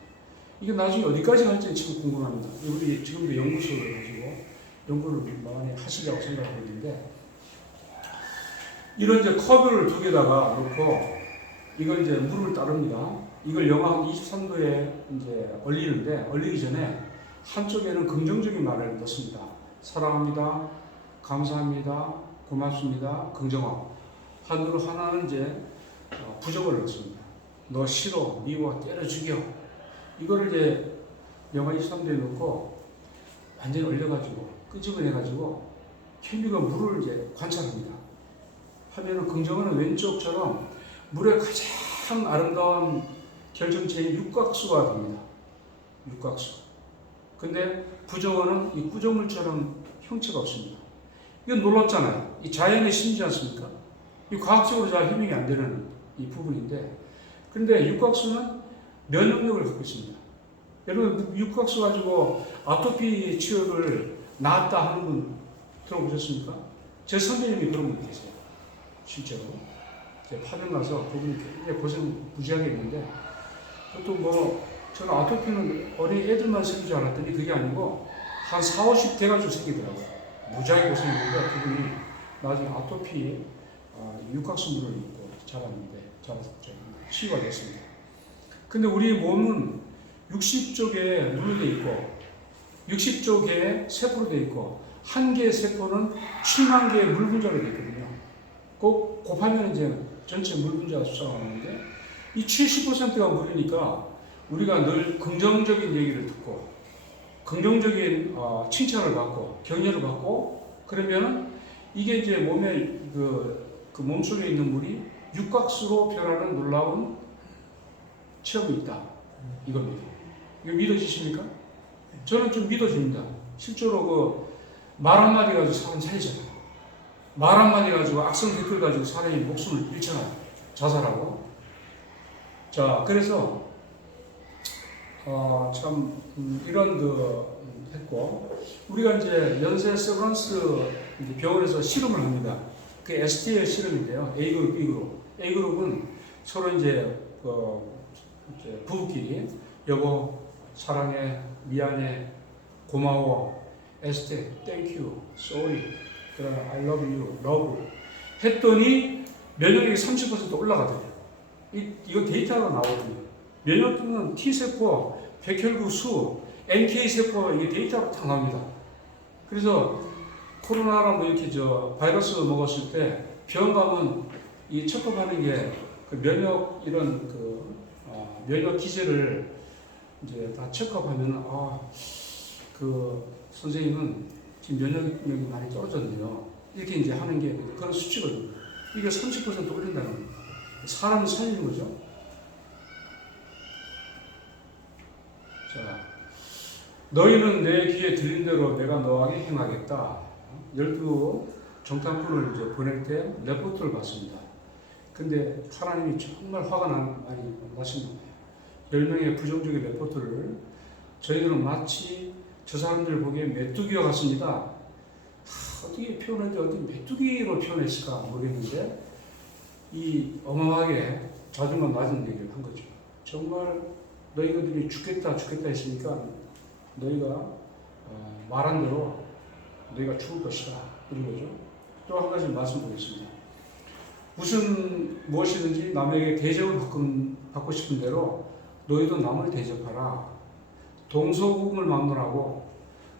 이게 나중에 어디까지 갈지 참 궁금합니다. 우리 지금도 연구소를 가지고 연구를 많이 하시려고 생각하고 있는데, 이런 이제 컵을 두 개다가 놓고 이걸 이제 물을 따릅니다. 이걸 영하 23도에 이제 얼리기 전에 한쪽에는 긍정적인 말을 넣습니다. 사랑합니다. 감사합니다. 고맙습니다. 긍정어. 하나는 이제 부정어를 넣습니다. 너 싫어, 미워, 때려 죽여. 이거를 이제 영하 23도에 넣고 완전히 얼려가지고 끄집어내가지고 현미가 물을 이제 관찰합니다. 하면은 긍정어는 왼쪽처럼 물의 가장 아름다운 결정체인 육각수가 됩니다. 육각수. 근데 부정어는 이 구조물처럼 형체가 없습니다. 이건 놀랍잖아요. 이 자연의 신이지 않습니까? 이 과학적으로 잘 해명이 안 되는 이 부분인데, 근데 육각수는 면역력을 갖고 있습니다. 여러분, 육각수 가지고 아토피 치료를 나았다 하는 분 들어보셨습니까? 제 선배님이 그런 분 계세요. 실제로. 제가 파견 가서 그분이 굉장히 고생 무지하게 했는데, 보통 뭐, 저는 아토피는 어린 애들만 생긴 줄 알았더니 그게 아니고, 한 40, 50대 가지고 생기더라고요. 무지하게 고생했는데, 그분이 나중에 아토피 육각수물을 입고 자랐는데, 치유가 됐습니다. 근데 우리 몸은 60쪽에 물로 되어 있고, 60쪽에 세포로 되어 있고, 한 개의 세포는 7만 개의 물 분자로 되어 있거든요. 꼭 곱하면 이제 전체 물 분자 숫자가 나오는데, 이 70%가 물이니까 우리가 늘 긍정적인 얘기를 듣고, 긍정적인 칭찬을 받고, 격려를 받고, 그러면은 이게 이제 몸에 그 몸속에 있는 물이 육각수로 변하는 놀라운 체험이 있다. 이겁니다. 이거 믿어지십니까? 저는 좀 믿어집니다. 실제로 그 말 한마디 가지고 사람 살리잖아요. 말 한마디 가지고 악성 댓글 가지고 사람이 목숨을 잃잖아요. 자살하고. 자, 그래서 참 이런 했고, 우리가 이제 연쇄 세브란스 병원에서 실험을 합니다. 그 STL 실험인데요. A그룹, B그룹. A그룹은 서로 이제 부부끼리 여보, 사랑해, 미안해, 고마워, ST, 땡큐, sorry, 그다음에 I love you, love 했더니 면역력이 30% 올라가더래요. 이거 데이터가 나오거든요. 면역력은 T세포, 백혈구 수, NK세포, 이게 데이터가 다 나옵니다. 그래서 코로나랑 뭐 이렇게 바이러스 먹었을 때 병원 가면 이 체크하는 게 그 면역 면역 기제를 이제 다 체크하면 선생님은 지금 면역력이 많이 떨어졌네요. 이렇게 이제 하는 게 그런 수치거든요. 이게 30% 올린다는 거예요. 사람을 살리는 거죠. 자, 너희는 내 귀에 들린 대로 내가 너에게 행하겠다. 12 정탐꾼을 이제 보낼 때 레포트를 받습니다. 근데 하나님이 정말 화가 많이 나신 거예요. 10명의 부정적인 레포트를 저희들은 마치 저 사람들 보기에 메뚜기와 같습니다. 어떻게 표현했는데 어떻게 메뚜기로 표현했을까 모르겠는데 이 어마어마하게 자존감 낮은 얘기를 한 거죠. 정말 너희들이 죽겠다 했으니까 너희가 말한 대로 너희가 죽을 것이다 이런 거죠. 또 한 가지 말씀드리겠습니다. 무엇이든지 남에게 대접을 받고 싶은 대로 너희도 남을 대접하라. 동서고금을 막론하고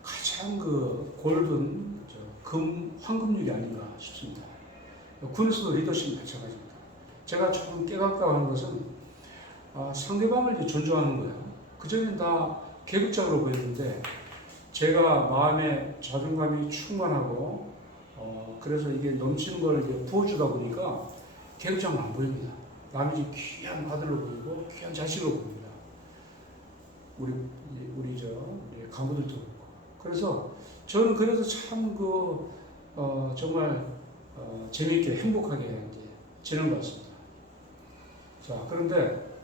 가장 그 골든 황금률이 아닌가 싶습니다. 군에서도 리더십이 마찬가지입니다. 제가 조금 깨닫다고 하는 것은 상대방을 존중하는 거예요. 그전엔 다 계급적으로 보였는데 제가 마음에 자존감이 충만하고 그래서 이게 넘치는 걸 이제 부어주다 보니까 계급장은 안 보입니다. 남이 귀한 아들로 보이고 귀한 자식으로 보입니다. 우리 간부들도 그렇고. 그래서 저는 그래서 참 정말 재미있게 행복하게 이제 지낸 것 같습니다. 자, 그런데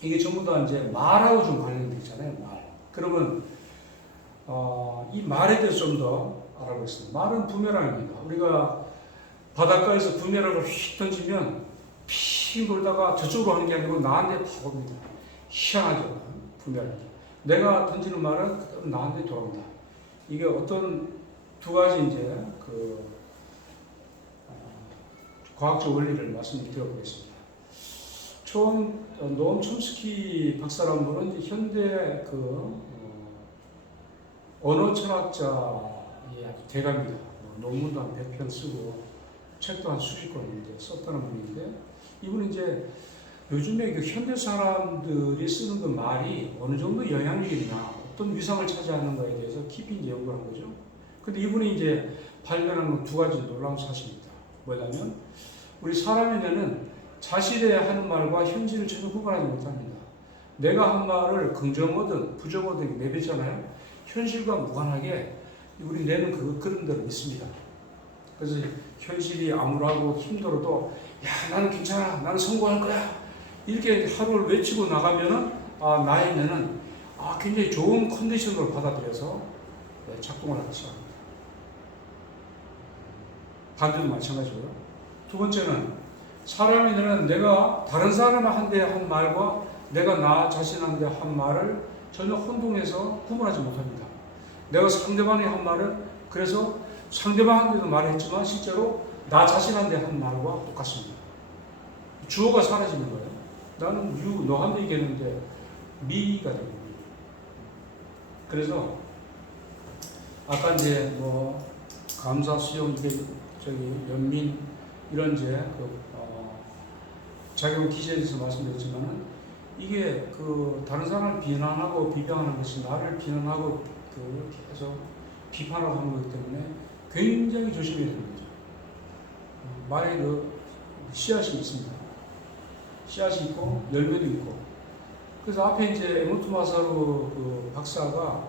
이게 전부 다 이제 말하고 좀 관련돼 있잖아요. 말. 그러면 이 말에 대해서 좀 더 알아보겠습니다. 말은 부메랑입니다. 우리가 바닷가에서 부메랑을 휙 던지면 피 돌다가 저쪽으로 하는 게 아니고 나한테 팍 옵니다. 희한하죠. 부메랑이. 내가 던지는 말은 그대로 나한테 돌아온다. 이게 어떤 두 가지 이제 과학적 원리를 말씀드려보겠습니다. 노엄 촘스키 박사라는 분은 현대 언어 철학자의 아주 대가입니다. 논문도 한 100편 쓰고 책도 한 수십 권 썼다는 분인데 이분은 이제 요즘에 현대 사람들이 쓰는 그 말이 어느 정도 영향력이 있나 어떤 위상을 차지하는가에 대해서 깊이 이제 연구를 한 거죠. 근데 이분이 이제 발견한 두 가지 놀라운 사실입니다. 뭐냐면 우리 사람의 뇌는 자신이 하는 말과 현실을 전혀 구분하지 못합니다. 내가 한 말을 긍정어든 부정어든 내뱉잖아요. 현실과 무관하게 우리 뇌는 그런 대로 믿습니다. 그래서 현실이 암울하고 힘들어도 야 나는 괜찮아 나는 성공할 거야 이렇게 하루를 외치고 나가면은 나의 뇌는 굉장히 좋은 컨디션으로 받아들여서 작동을 하기 시작합니다. 반대도 마찬가지고요. 두 번째는 사람의 뇌는 내가 다른 사람한테 한 말과 내가 나 자신한테 한 말을 전혀 혼동해서 구분하지 못합니다. 내가 상대방이 한 말은 그래서 상대방한테도 말했지만 실제로 나 자신한테 한 말과 똑같습니다. 주어가 사라지는 거예요. 나는 you, 너한테 얘기했는데 me가 되는 거예요. 그래서 아까 이제 감사, 수용, 연민 이런 이제 작용 기제에 대해서 말씀드렸지만은 이게 다른 사람을 비난하고 비방하는 것이 나를 비난하고 계속 비판하고 하는 거기 때문에 굉장히 조심해야 되는 거죠. 말에 씨앗이 있습니다. 씨앗이 있고 열매도 있고. 그래서 앞에 이제 에모트 마사루 박사가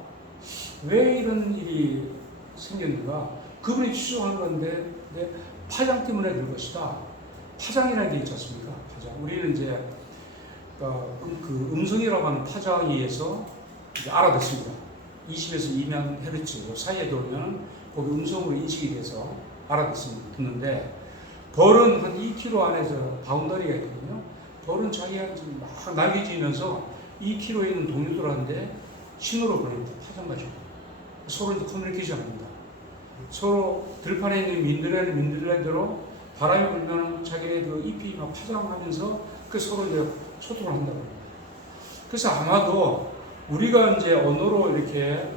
왜 이런 일이 생겼는가? 그분이 추정한 건데 파장 때문에 그럴 것이다. 파장이라는 게 있지 않습니까? 파장. 우리는 이제 음성이라고 하는 파장에 의해서 알아듣습니다. 20에서 2만 헤르츠 사이에 들어오면 거기 음성으로 인식이 돼서 알아듣는데 벌은 한 2km 안에서 바운더리가 있거든요. 벌은 자기한테 막 날개지면서 2km에 있는 동료들한테 신호를 보냅니다. 파장 가지고 서로 이제 커뮤니케이션 합니다. 서로 들판에 있는 민들레대로 바람이 불면 자기네 잎이 막 파장하면서 서로 이제 소통을 한다고 합니다. 그래서 아마도 우리가 이제 언어로 이렇게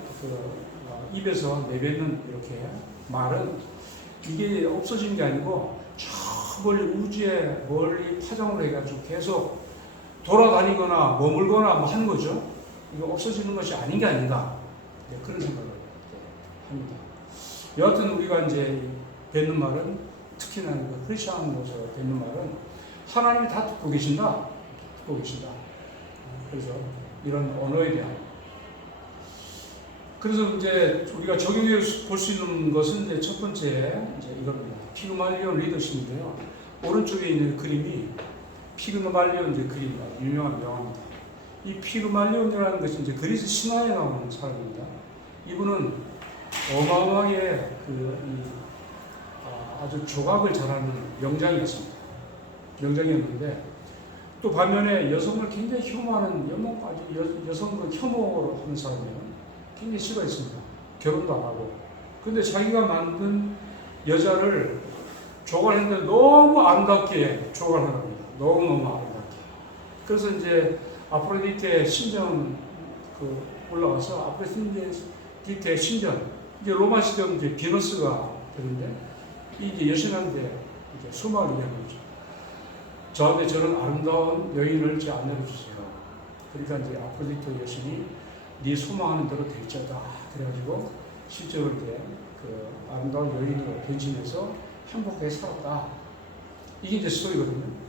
입에서 내뱉는 이렇게 말은 이게 없어진 게 아니고 저 멀리 우주에 멀리 파장으로 해가지고 계속 돌아다니거나 머물거나 하는 거죠. 이거 없어지는 것이 아닌 게 아닌가 그런 생각을 합니다. 여하튼 우리가 이제 뱉는 말은 특히나 그 크리스천으로서 되는 말은 하나님이 다 듣고 계신다. 듣고 계신다. 그래서 이런 언어에 대한. 그래서 이제 우리가 적용해 볼 수 있는 것은 이제 첫 번째 이제 이겁니다. 피그말리온 리더십인데요. 오른쪽에 있는 그림이 피그말리온 이제 그림입니다. 유명한 명화입니다. 이 피그말리온이라는 것이 이제 그리스 신화에 나오는 사람입니다. 이분은 어마어마하게 아주 조각을 잘하는 명장이었습니다. 명장이었는데 또 반면에 여성을 굉장히 혐오하는 여성을 혐오로 하는 사람이에요. 굉장히 싫어했습니다. 결혼도 안 하고. 근데 자기가 만든 여자를 조각했는데 너무 아름답게 조각을 합니다. 너무너무 아름답게. 그래서 이제 아프로디테 신전 올라가서 아프로디테 신전, 이제 로마 시대 이제 비너스가 되는데 이제 여신한테 이제 수막을 얘기하는 거죠. 저한테 저런 아름다운 여인을 제 안내해 주세요. 그러니까 이제 아프로디테 여신이 네 소망하는 대로 될지어다. 그래가지고 실제로 이제 그 아름다운 여인으로 변신해서 행복하게 살았다. 이게 이제 스토리거든요.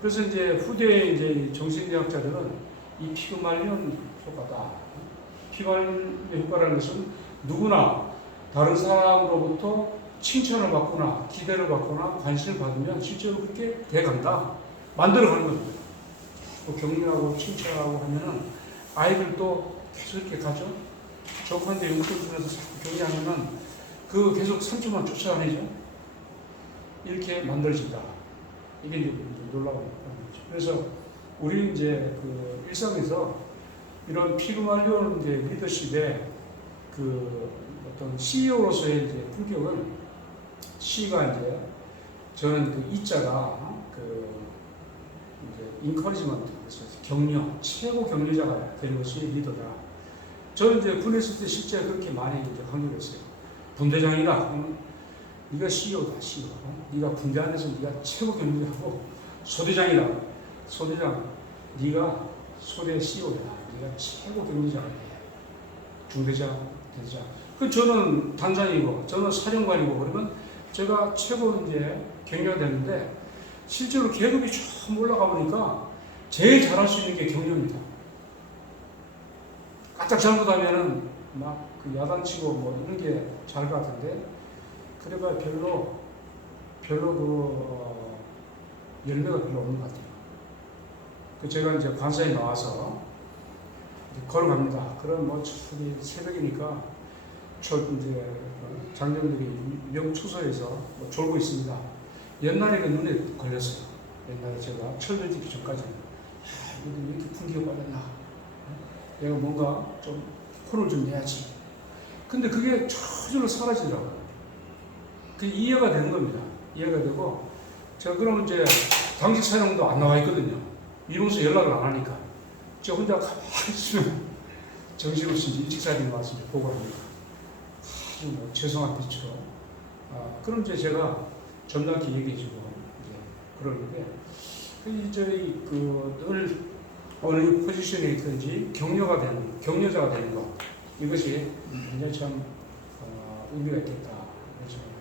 그래서 이제 후대의 이제 정신의학자들은 이 피그말리온 효과다. 피그말리온 효과라는 것은 누구나 다른 사람으로부터 칭찬을 받거나 기대를 받거나 관심을 받으면 실제로 그렇게 돼간다. 만들어가는 겁니다. 뭐 격려하고 칭찬하고 하면은 아이들도 계속 이렇게 가죠. 조건대 용돈준에서 자꾸 격려하면은 그 계속 삼촌만 쫓아다니죠. 이렇게 만들어진다. 이게 이제 놀라운 거죠. 그래서 우리 이제 그 일상에서 이런 피그말리온 이제 리더십의 그 어떤 CEO로서의 이제 품격은 C가 이제 저는 그 E자가 그 이제 인커리지먼트, 그래서 격려, 최고 격려자가 되는 것이 리더다. 저는 이제 군에 있을 때 실제 그렇게 많이 이제 강조했어요. 분대장이다. 네가 CEO다, CEO. 네가 군대 안에서 네가 최고 격려자고, 소대장이다. 소대장, 네가 소대 CEO다. 네가 최고 격려자가 돼. 중대장, 대대장. 그 저는 단장이고, 저는 사령관이고 그러면 제가 최고 이제 격려가 되는데 실제로 계급이 좀 올라가 보니까 제일 잘할 수 있는 게 격려입니다. 까딱 잘못하면은 막 그 야단치고 뭐 이런 게 잘할 것 같은데 그래봐야 별로 열매가 별로 없는 것 같아요. 그 제가 이제 관사에 나와서 이제 걸어갑니다. 그럼 뭐 저기 새벽이니까 이제 장병들이 명투소에서 뭐 졸고 있습니다. 옛날에 그 눈에 걸렸어요. 옛날에 제가 철들 짓기 전까지 이거 왜 이렇게 풍기가 빠졌나? 내가 뭔가 좀 혼을 좀 내야지. 근데 그게 저절로 사라지더라고요. 그 이해가 되는 겁니다. 이해가 되고 제가 그럼 이제 당직 사령도 안 나와 있거든요. 이러면서 연락을 안 하니까 저 혼자 가만히 있으면 정신없이 일찍 자리에 와서 보고를 합니다. 아주 뭐 죄송한 빛으로. 그럼 이제 제가 전담기 얘기해주고 이제 그러는데 저희 늘 어느 포지션에 있든지 격려자가 되는 것 이것이 굉장히 참 의미가 있겠다 이런 생각입니다.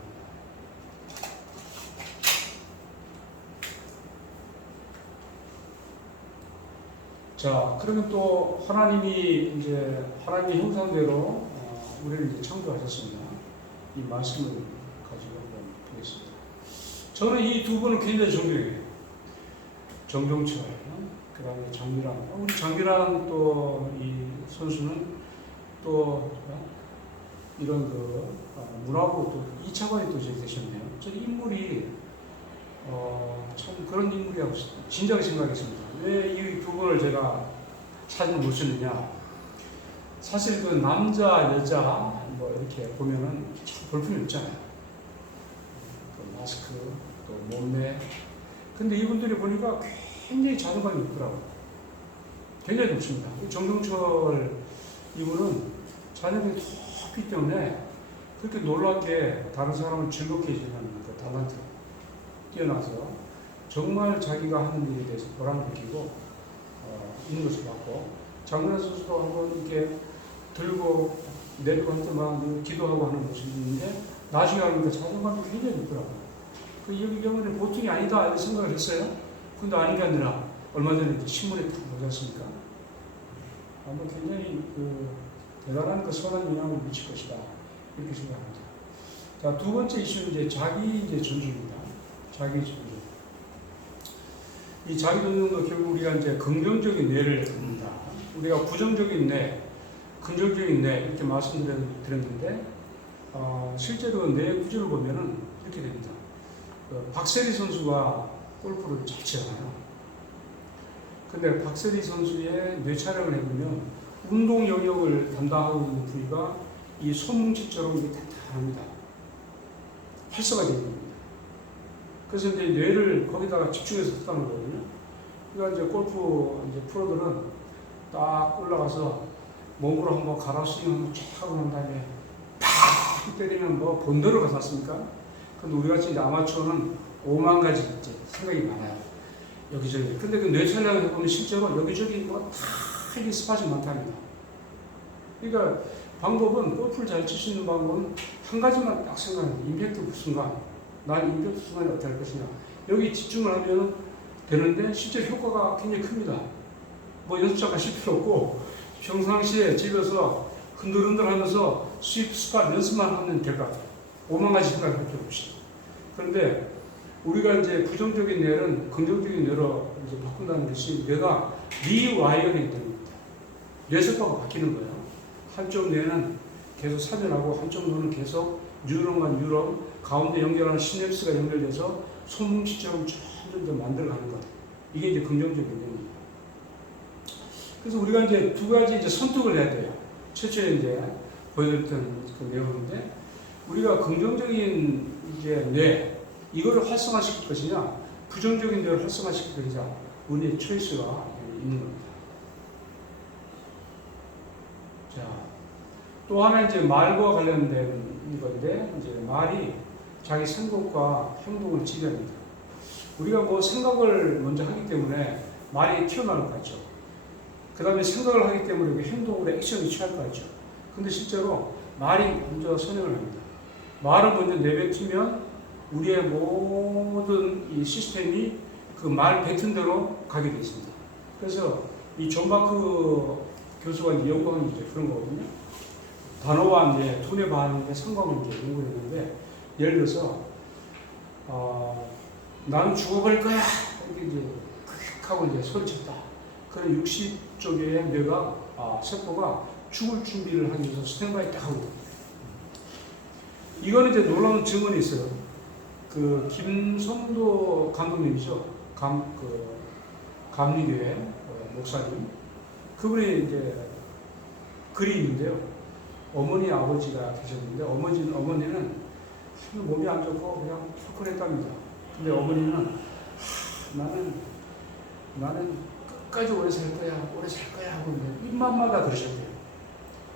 자, 그러면 또 하나님의 형상대로 우리를 이제 창조하셨습니다. 이 말씀을 가지고 한번 보겠습니다. 저는 이 두 분은 굉장히 존경해요. 정종철, 그 다음에 장미란. 우리 장미란 또 이 선수는 또 이런 문화부 또 2차관이 또 되셨네요. 저 인물이 참 그런 인물이라고 진작에 생각했습니다. 왜 이 두 분을 제가 사진을 못 쓰느냐. 사실 그 남자, 여자 뭐 이렇게 보면은 참 볼품이 없잖아요. 그 마스크, 또 몸매. 근데 이분들이 보니까 굉장히 자존감이 있더라고요. 굉장히 높습니다. 정종철 이분은 자존감이 높기 때문에 그렇게 놀랍게 다른 사람을 즐겁게 해주는 그 달란트 뛰어나서 정말 자기가 하는 일에 대해서 보람을 느끼고 있는 것을 봤고 장민환 선수도 한번 이렇게 들고 내리고 할 때만 기도하고 하는 모습이 있는데 나중에 하니까 자존감이 굉장히 높더라고요. 그 이 경우는 보통이 아니다 이런 생각을 했어요. 근데 아닌 게 아니라 얼마 전에 이제 신문에 딱 나오지 않습니까? 아마 굉장히 그 대단한 그 선한 영향을 미칠 것이다 이렇게 생각합니다. 자, 두 번째 이슈는 이제 자기 이제 존중입니다. 자기 존중. 이 자기 존중도 결국 우리가 이제 긍정적인 뇌를 갖는다. 우리가 부정적인 뇌, 긍정적인 뇌 이렇게 말씀드렸는데 실제로 뇌 구조를 보면은 이렇게 됩니다. 박세리 선수가 골프를 잘 치잖아요. 근데 박세리 선수의 뇌 촬영을 해보면 운동 영역을 담당하고 있는 부위가 이 손뭉치처럼 이렇게 탄탄합니다. 활성화되어 있는 겁니다. 그래서 이제 뇌를 거기다가 집중해서 했다는 거거든요. 그러니까 이제 골프 이제 프로들은 딱 올라가서 몸으로 한번 갈아 스윙 한번 쫙 하고 난 다음에 팍 때리면 뭐 본드를 가지 않습니까? 근데 우리 같이 이제 아마추어는 5만 가지 이제 생각이 많아요. 여기저기. 근데 그 뇌 촬영을 해보면 실제로 여기저기 뭐 다 이게 스팟이 많답니다. 그러니까 방법은 골프를 잘 칠 수 있는 방법은 한 가지만 딱 생각합니다. 임팩트 순간. 난 임팩트 순간이 어떻게 할 것이냐. 여기 집중을 하면 되는데 실제 효과가 굉장히 큽니다. 뭐 연습 하실 필요 없고 평상시에 집에서 흔들흔들 하면서 스윕 스팟 연습만 하면 될 것 같아요. 5만 가지 생각할 필요 없이. 그런데 우리가 이제 부정적인 뇌는 긍정적인 뇌로 이제 바꾼다는 것이 뇌가 리와이어링이 되는 겁니다. 뇌세포가 바뀌는 거예요. 한쪽 뇌는 계속 사변하고 한쪽 뇌는 계속 뉴런과 뉴런 가운데 연결하는 시냅스가 연결돼서 손뭉치처럼 점점 만들어가는 것. 이게 이제 긍정적인 뇌입니다. 그래서 우리가 이제 두 가지 이제 선택을 해야 돼요. 최초에 이제 보여드렸던 그 내용인데 우리가 긍정적인 이제 뇌 이거를 활성화시킬 것이냐, 부정적인 뇌를 활성화시킬 것이냐, 우리의 초이스가 있는 겁니다. 자, 또 하나 이제 말과 관련된 건데, 이제 말이 자기 생각과 행동을 지배합니다. 우리가 뭐 생각을 먼저 하기 때문에 말이 튀어나올 것 같죠. 그 다음에 생각을 하기 때문에 행동으로 액션이 취할 것 같죠. 근데 실제로 말이 먼저 선행을 합니다. 말을 먼저 내뱉으면 우리의 모든 이 시스템이 그 말 뱉은 대로 가게 되어 있습니다. 그래서 이 존 바크 교수가 이제 연구한 게 그런 거거든요. 단어와 이제 톤의 반응의 상관을 이제 연구했는데, 예를 들어서, 나는 죽어버릴 거야! 이렇게 이제 크 하고 이제 소리쳤다. 그런 60쪽의 뇌가, 세포가 죽을 준비를 하기 위해서 스탠바이 딱 하고. 이거는 이제 놀라운 증언이 있어요. 그 김선도 감독님이죠. 감리교회 목사님. 그분이 이제 글이 있는데요. 어머니 아버지가 계셨는데 어머니는 몸이 안 좋고 그냥 푸근했답니다. 근데 어머니는 나는 끝까지 오래 살 거야 하고 입맛마다 그러셨대요.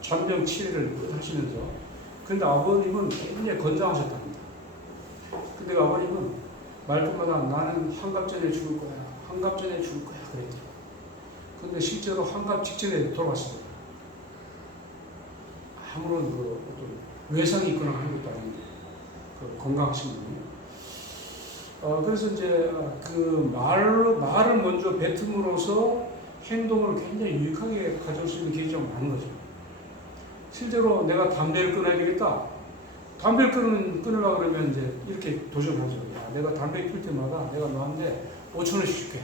전병 치레를 하시면서. 근데 아버님은 굉장히 건장하셨답니다. 근데 아버님은 말끝마다 나는 환갑 전에 죽을 거야 그랬대요. 근데 실제로 환갑 직전에 돌아왔습니다. 아무런 그 어떤 외상이 있거나 하는 것도 아닌데 그 건강하신 분이. 그래서 이제 그 말을 먼저 뱉음으로써 행동을 굉장히 유익하게 가져올 수 있는 계기가 많은 거죠. 실제로 내가 담배를 끊어야 되겠다. 담배를 끊으려고 그러면 이제 이렇게 도전하죠. 야, 내가 담배 필 때마다 내가 너한테 5,000원씩 줄게.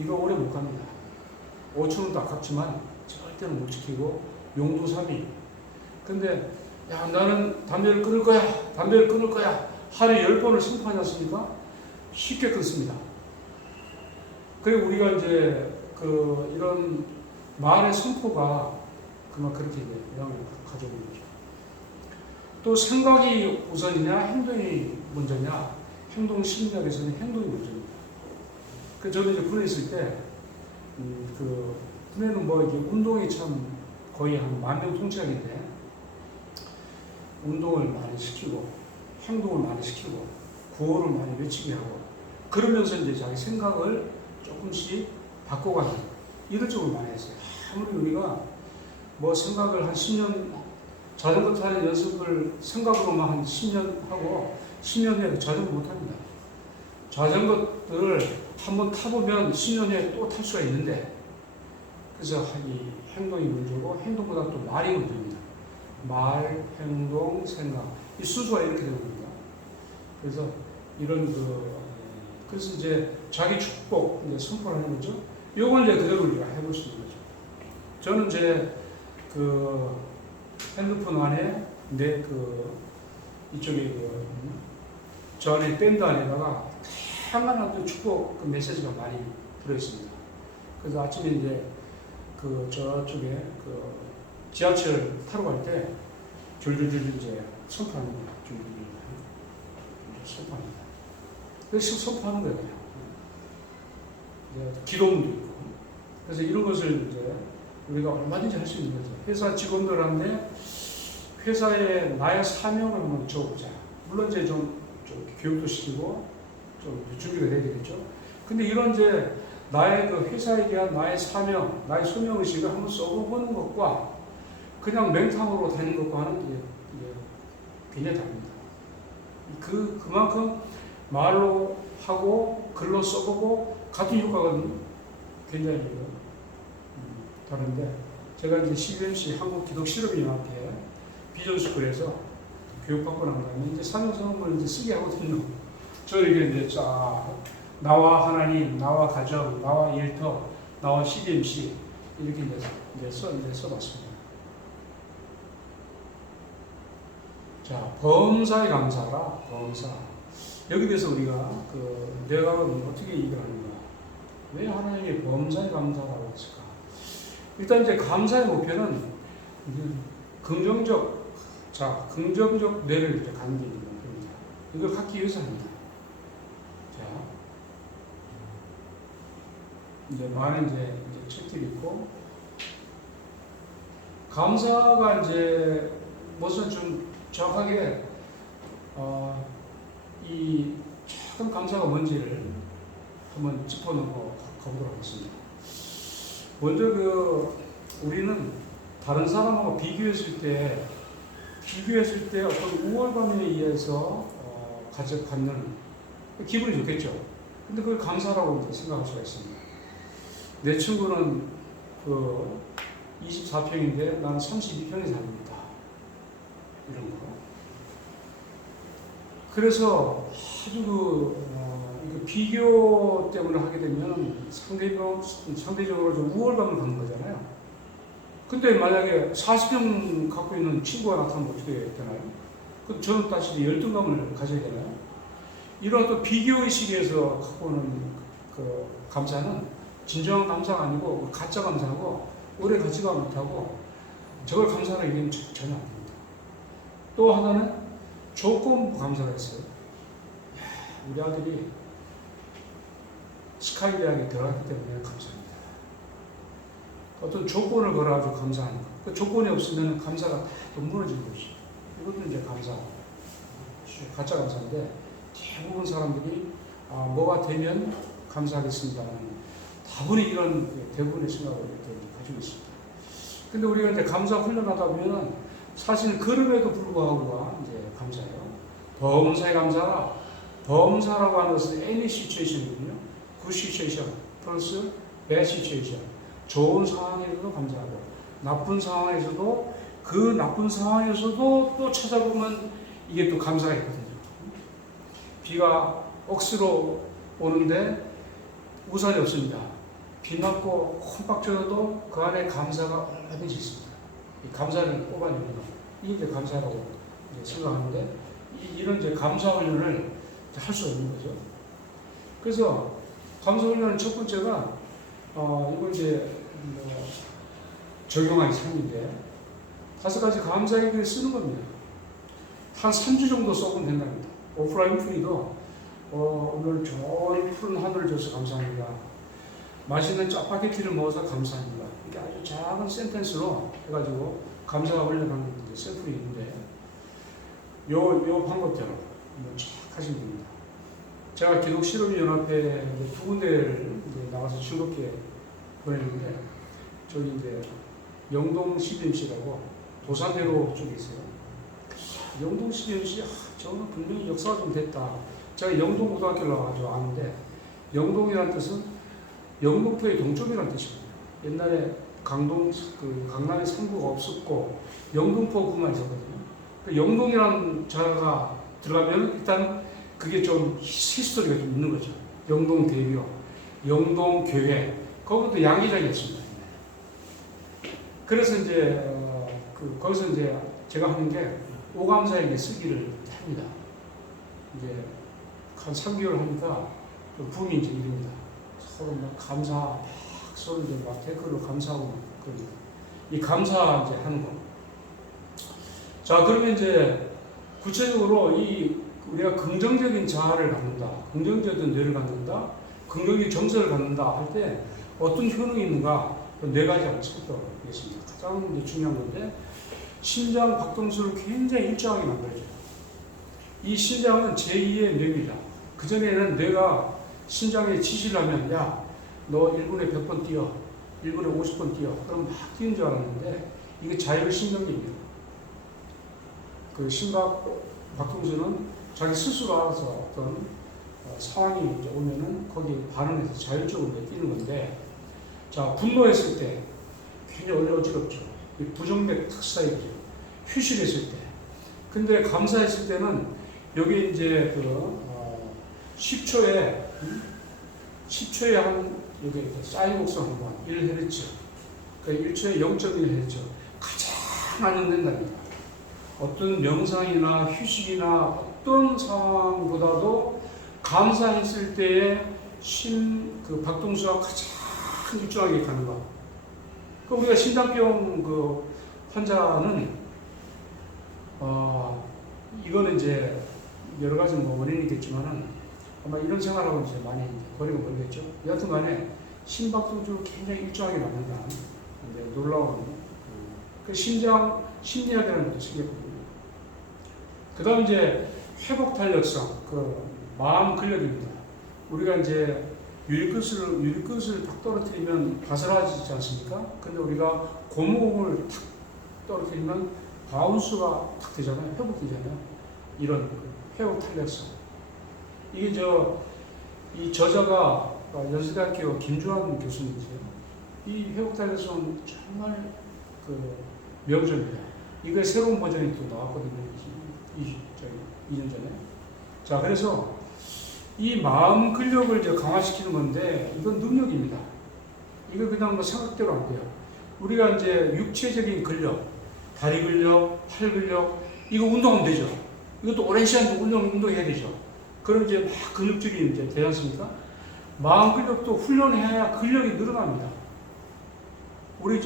이거 오래 못 갑니다. 5,000원도 아깝지만 절대로 못 지키고 용두사미. 근데 야, 나는 담배를 끊을 거야. 하루에 10번을 선포하지 않습니까? 쉽게 끊습니다. 그리고 우리가 이제 이런 말의 선포가 그만 그렇게 이제 영향을 가져오는 거죠. 또 생각이 우선이냐, 행동이 먼저냐, 행동 심리학에서는 행동이 먼저입니다. 저도 이제 군에 있을 때, 군에는 뭐 이렇게 운동이 참 거의 한 10,000명 통째인데, 운동을 많이 시키고, 행동을 많이 시키고, 구호를 많이 외치게 하고, 그러면서 이제 자기 생각을 조금씩 바꿔가는, 이런 쪽을 많이 했어요. 아무리 우리가 뭐 생각을 한 10년, 자전거 타는 연습을 생각으로만 한 10년 하고 10년 후에 자전거 못 합니다. 자전거를 한번 타보면 10년 후에 또 탈 수가 있는데, 그래서 이 행동이 문제고 행동보다 또 말이 문제입니다. 말, 행동, 생각. 이 순서가 이렇게 되는 겁니다. 그래서 이런 그래서 이제 자기 축복 이제 선포하는 거죠. 요걸 이제 그대로 우리가 해볼 수 있는 거죠. 저는 이제 그 핸드폰 안에 내 이쪽에 저 안에 밴드 안에다가 다양한 축복 그 메시지가 많이 들어있습니다. 그래서 아침에 이제 저쪽에 지하철 타러 갈 때 줄줄줄 이제 선포합니다. 줄줄줄 선포합니다. 그래서 선포하는 거예요. 그냥. 이제 기도문도 있고. 그래서 이런 것을 이제 우리가 얼마든지 할 수 있는 거죠. 회사 직원들한테 회사에 나의 사명을 한번 적어보자. 물론 이제 좀 교육도 시키고 좀 준비가 돼야 되겠죠. 근데 이런 이제 나의 그 회사에 대한 나의 사명, 나의 소명의식을 한번 써보는 것과 그냥 맹탕으로 다니는 것과는 이게 굉장히 다릅니다. 그만큼 말로 하고 글로 써보고 같은 효과거든요. 굉장히 다른데 제가 이제 CBMC 한국기독실험위원회 비전스쿨에서 교육받고 난 다음에 이제 사명선언을 이제 쓰게 하거든요. 저에게 이제 쫙 나와 하나님, 나와 가정, 나와 일터, 나와 CBMC 이렇게 이제 써봤습니다. 자, 범사에 감사라, 범사. 여기 대해서 우리가 내각은 어떻게 이해를 하는가? 왜 하나님의 범사에 감사라고 했을까? 일단 이제 감사의 목표는 긍정적 뇌를 이제 갖는 게 있는 겁니다. 이걸 갖기 위해서 합니다. 자, 이제 많은 이제 책들이 있고, 감사가 이제 무슨 좀 정확하게 이 작은 감사가 뭔지를 한번 짚어놓고 가보도록 하겠습니다. 먼저 우리는 다른 사람하고 비교했을 때 어떤 우월감에 의해서 갖는 기분이 좋겠죠. 근데 그걸 감사라고 이제 생각할 수가 있습니다. 내 친구는 24평인데 나는 32평에 삽니다. 이런 거. 그래서 아주 비교 때문에 하게 되면 상대적으로 좀 우월감을 갖는 거잖아요. 근데 만약에 40평 갖고 있는 친구가 나타나면 어떻게 되나요? 그럼 저는 다시 열등감을 가져야 되나요? 이런 또 비교의식에서 갖고 오는 감사는 진정한 감사가 아니고 가짜 감사하고 오래 가지가 못하고 저걸 감사라 얘기하면 전혀 안 됩니다. 또 하나는 조건부 감사가 있어요. 우리 아들이 스카이 대학에 들어갔기 때문에 감사합니다. 어떤 조건을 걸어가지고 감사하는 것. 그 조건이 없으면 감사가 또 무너지는 것이죠. 이것도 이제 감사, 가짜 감사인데 대부분 사람들이 뭐가 되면 감사하겠습니다는 다분히 이런 대부분의 생각을 이렇게 가지고 있습니다. 근데 우리가 이제 감사 훈련하다 보면은 사실 그럼에도 불구하고가 이제 감사예요. 범사에 감사라. 범사라고 하는 것은 any situation이거든요. good situation 플러스 bad situation. 좋은 상황에서도 감사하고 나쁜 상황에서도 그 나쁜 상황에서도 또 찾아보면 이게 또 감사가 있거든요. 비가 억수로 오는데 우산이 없습니다. 비 맞고 콩박 쪄도 그 안에 감사가 얼마든지 있습니다. 이 감사를 뽑아내는 거. 이게 이제 감사라고 이제 생각하는데 이런 이제 감사 훈련을 할 수 없는 거죠. 그래서 감사 훈련의 첫 번째가 이걸 이제 적용하기 삶인데 5가지 감사 얘기를 쓰는 겁니다. 한 3주 정도 써보면 된답니다. 오프라인 프리도 오늘 좋은 푸른 하늘을 줘서 감사합니다. 맛있는 짜파게티를 먹어서 감사합니다. 이게 아주 작은 센텐스로 해가지고 감사 훈련하는 샘플이 있는데 요 방법대로 쫙 하시면 됩니다. 제가 기독실험연합회 2군데를 나가서 즐겁게 보냈는데 저기 이제 영동 CBMC라고 도산대로 쪽에 있어요. 영동시대시 저는 분명히 역사가 좀 됐다. 제가 영동고등학교를 나와가지고 아는데 영동이라는 뜻은 영등포의 동쪽이라는 뜻이거든요. 옛날에 강남에 상구가 없었고 영등포구만 있었거든요. 그 영동이라는 자가 들어가면 일단 그게 좀 히스토리가 좀 있는 거죠. 영동대교, 영동교회, 거기도 양기장이 있습니다. 그래서 이제 거기서 이제 제가 하는 게 오감사에게 쓰기를 합니다. 이제 한 3개월 하니까 부음이 이제 이릅니다. 서로 막 감사, 막 서로 이제 막 댓글로 감사하고 그럽니다. 이 감사 이제 하는 거. 자, 그러면 이제 구체적으로 우리가 긍정적인 자아를 갖는다, 긍정적인 뇌를 갖는다, 긍정적인 정서를 갖는다 할 때 어떤 효능이 있는가? 4가지 한번 살펴보겠습니다. 가장 이제 중요한 건데, 심장 박동수를 굉장히 일정하게 만들어줘요. 이 심장은 제2의 뇌입니다. 그전에는 뇌가 심장에 지시를 하면, 야, 너 1분에 100번 뛰어, 1분에 50번 뛰어. 그럼 막 뛰는 줄 알았는데, 이게 자율신경계입니다. 그 심박 박동수는 자기 스스로 알아서 어떤 상황이 이제 오면은 거기에 반응해서 자율적으로 뛰는 건데, 자, 분노했을 때 굉장히 어지럽죠. 부정맥 탁사이죠. 휴식했을 때. 근데 감사했을 때는 여기 이제 10초에 한 여기 사인 곡선 한번 1Hz. 그러니까 1초에 0.1Hz. 가장 안정된답니다. 어떤 명상이나 휴식이나 어떤 상황보다도 감사했을 때의 박동수가 가장 일정하게 가는 거. 그 우리가 심장병 환자는 이거는 이제 여러 가지 원인이 있겠지만은 아마 이런 생활하고 이제 많이 거리가 멀겠죠. 여하튼간에 심박동수를 굉장히 일정하게 맞는다. 이제 놀라운 그 심장 심리학이라는 것도 생겼거든요. 그다음 이제 회복 탄력성, 마음 근력입니다. 우리가 이제 유리끝을 탁 떨어뜨리면 바스라지지 않습니까? 근데 우리가 고무공을 탁 떨어뜨리면 바운스가 탁 되잖아요. 회복되잖아요. 이런 회복 탄력성. 이게 이 저자가 연세대학교 김주환 교수님이세요. 이 회복 탄력성 정말 명저입니다. 이거 새로운 버전이 또 나왔거든요. 2년 전에. 자, 그래서 이 마음 근력을 이제 강화시키는 건데, 이건 능력입니다. 이거 그냥 생각대로 안 돼요. 우리가 이제 육체적인 근력, 다리 근력, 팔 근력, 이거 운동하면 되죠. 이것도 오랜 시간 운동해야 되죠. 그럼 이제 막 근육질이 이제 되지 않습니까? 마음 근력도 훈련해야 근력이 늘어납니다. 우리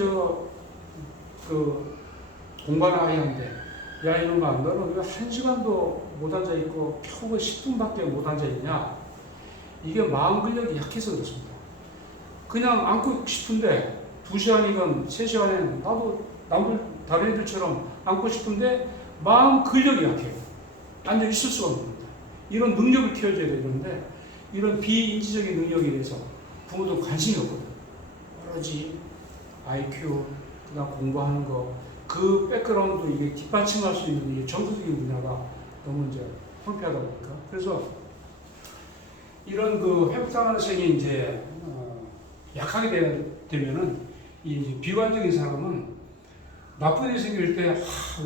공부하는 아이한테, 야, 이놈아, 너는 왜 1시간도 못 앉아있고 겨우 10분밖에 못 앉아있냐? 이게 마음 근력이 약해서 그렇습니다. 그냥 앉고 싶은데 2시간이건 3시간이건 나도 다른 애들처럼 앉고 싶은데 마음 근력이 약해요. 앉아 있을 수가 없는 겁니다. 이런 능력을 키워줘야 되는데, 이런 비인지적인 능력에 대해서 부모도 관심이 없거든요. 오로지 IQ, 그다음 공부하는 거, 그 백그라운드 이게 뒷받침할 수 있는 이 정서적인 분야가 너무 이제 황폐하다 보니까. 그래서 이런 회복당하는 생이 이제 약하게 되면은 이 비관적인 사람은 나쁜 일이 생길 때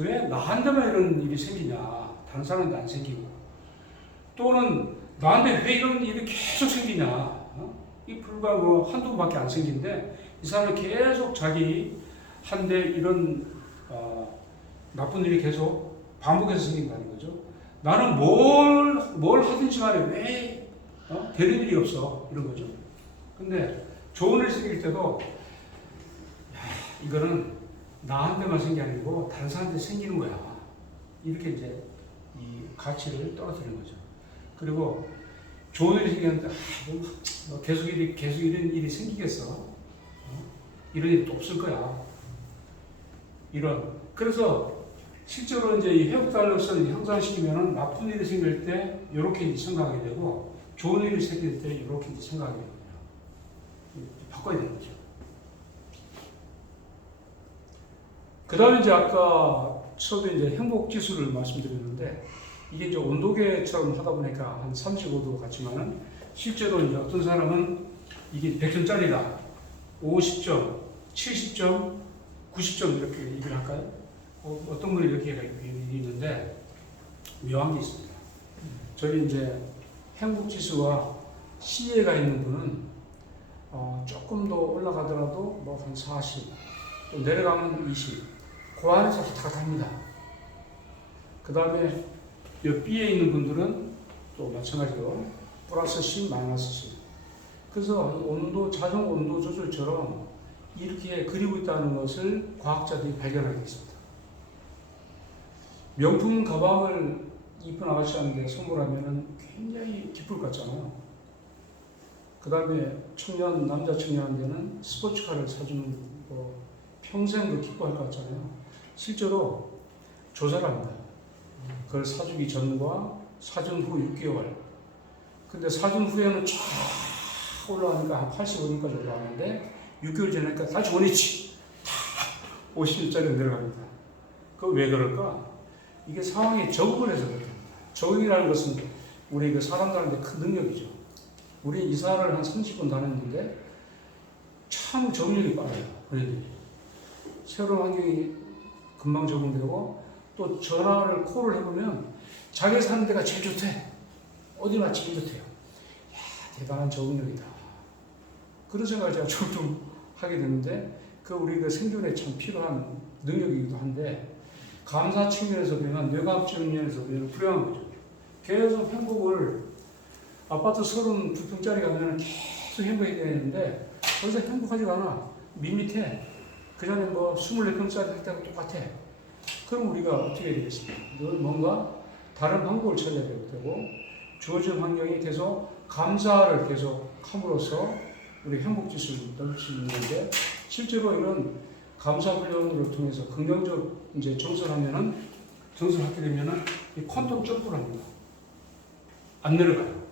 왜 나한테만 이런 일이 생기냐, 다른 사람한테 안 생기고, 또는 나한테 왜 이런 일이 계속 생기냐, 이 불과 한두 번밖에 안 생긴데 이 사람은 계속 자기한테 이런 나쁜 일이 계속 반복해서 생긴다는 거죠. 나는 뭘 하든지 간에 왜 되는 일이 없어, 이런 거죠. 근데 좋은 일이 생길 때도 이거는 나한테만 생긴 게 아니고 다른 사람한테 생기는 거야. 이렇게 이제 이 가치를 떨어뜨리는 거죠. 그리고 좋은 일이 생겼는데 계속 이런 일이 생기겠어? 이런 일이 또 없을 거야. 그래서 실제로 이제 이 회복 탄력성을 향상시키면은 나쁜 일이 생길 때 이렇게 이제 생각하게 되고, 좋은 일이 생길 때 이렇게 이제 생각하게 되거든요. 바꿔야 되는 거죠. 그 다음에 이제 아까 처음에 이제 행복 지수를 말씀드렸는데 이게 이제 온도계처럼 하다 보니까 한 35도 같지만은 실제로 이제 어떤 사람은 이게 100점짜리다, 50점, 70점, 90점 이렇게 얘기를 할까요? 어떤 분이 이렇게 얘기했는데 묘한 게 있습니다. 저희 이제 행복 지수와 시에가 있는 분은 조금 더 올라가더라도 뭐 한 40, 또 내려가면 20, 그 안에서 왔다 갔다 합니다. 그 다음에 B에 있는 분들은 또 마찬가지로 플러스 10, 마이너스 10. 그래서 온도, 자동 온도 조절처럼 이렇게 그리고 있다는 것을 과학자들이 발견하게 있습니다. 명품 가방을 이쁜 아가씨한테 선물하면 굉장히 기쁠 것 같잖아요. 그 다음에 남자 청년한테는 스포츠카를 사주는 거 평생 그 기뻐할 것 같잖아요. 실제로 조사를 합니다. 그걸 사주기 전과 사준 후 6개월. 근데 사준 후에는 쫙 올라가니까 한 85년까지 올라가는데 6개월 지나니까 다시 원위치 50일짜리 내려갑니다. 그 왜 그럴까? 이게 상황에 적응을 해서 그렇습니다. 적응이라는 것은 우리 그 사람들한테 큰 능력이죠. 우리 이사를 한 30분 다녔는데 참 적응력이 빨라요. 그런데 새로운 환경이 금방 적응되고 또 전화를 콜을 해보면 자기 사는 데가 제일 좋대. 어디나 제일 좋대요. 이야, 대단한 적응력이다. 그런 생각을 제가 종종 하게 되는데 그 우리 그 생존에 참 필요한 능력이기도 한데 감사 측면에서 보면 뇌과학 측면에서 보면 불행한 거죠. 계속 행복을 아파트 32평짜리 가면 계속 행복해야 되는데 거기서 행복하지가 않아. 밋밋해. 그 전에 뭐 24평짜리 할 때랑 똑같아. 그럼 우리가 어떻게 해야 되겠습니까? 늘 뭔가 다른 방법을 찾아야 되고 주어진 환경에 계속 감사를 계속 함으로써 우리 행복지수를 넓힐 수 있는데 실제로 이런 감사 훈련을 통해서 긍정적 이제 정선하게 되면은 이 퀀텀 점프를 합니다. 안 내려가요.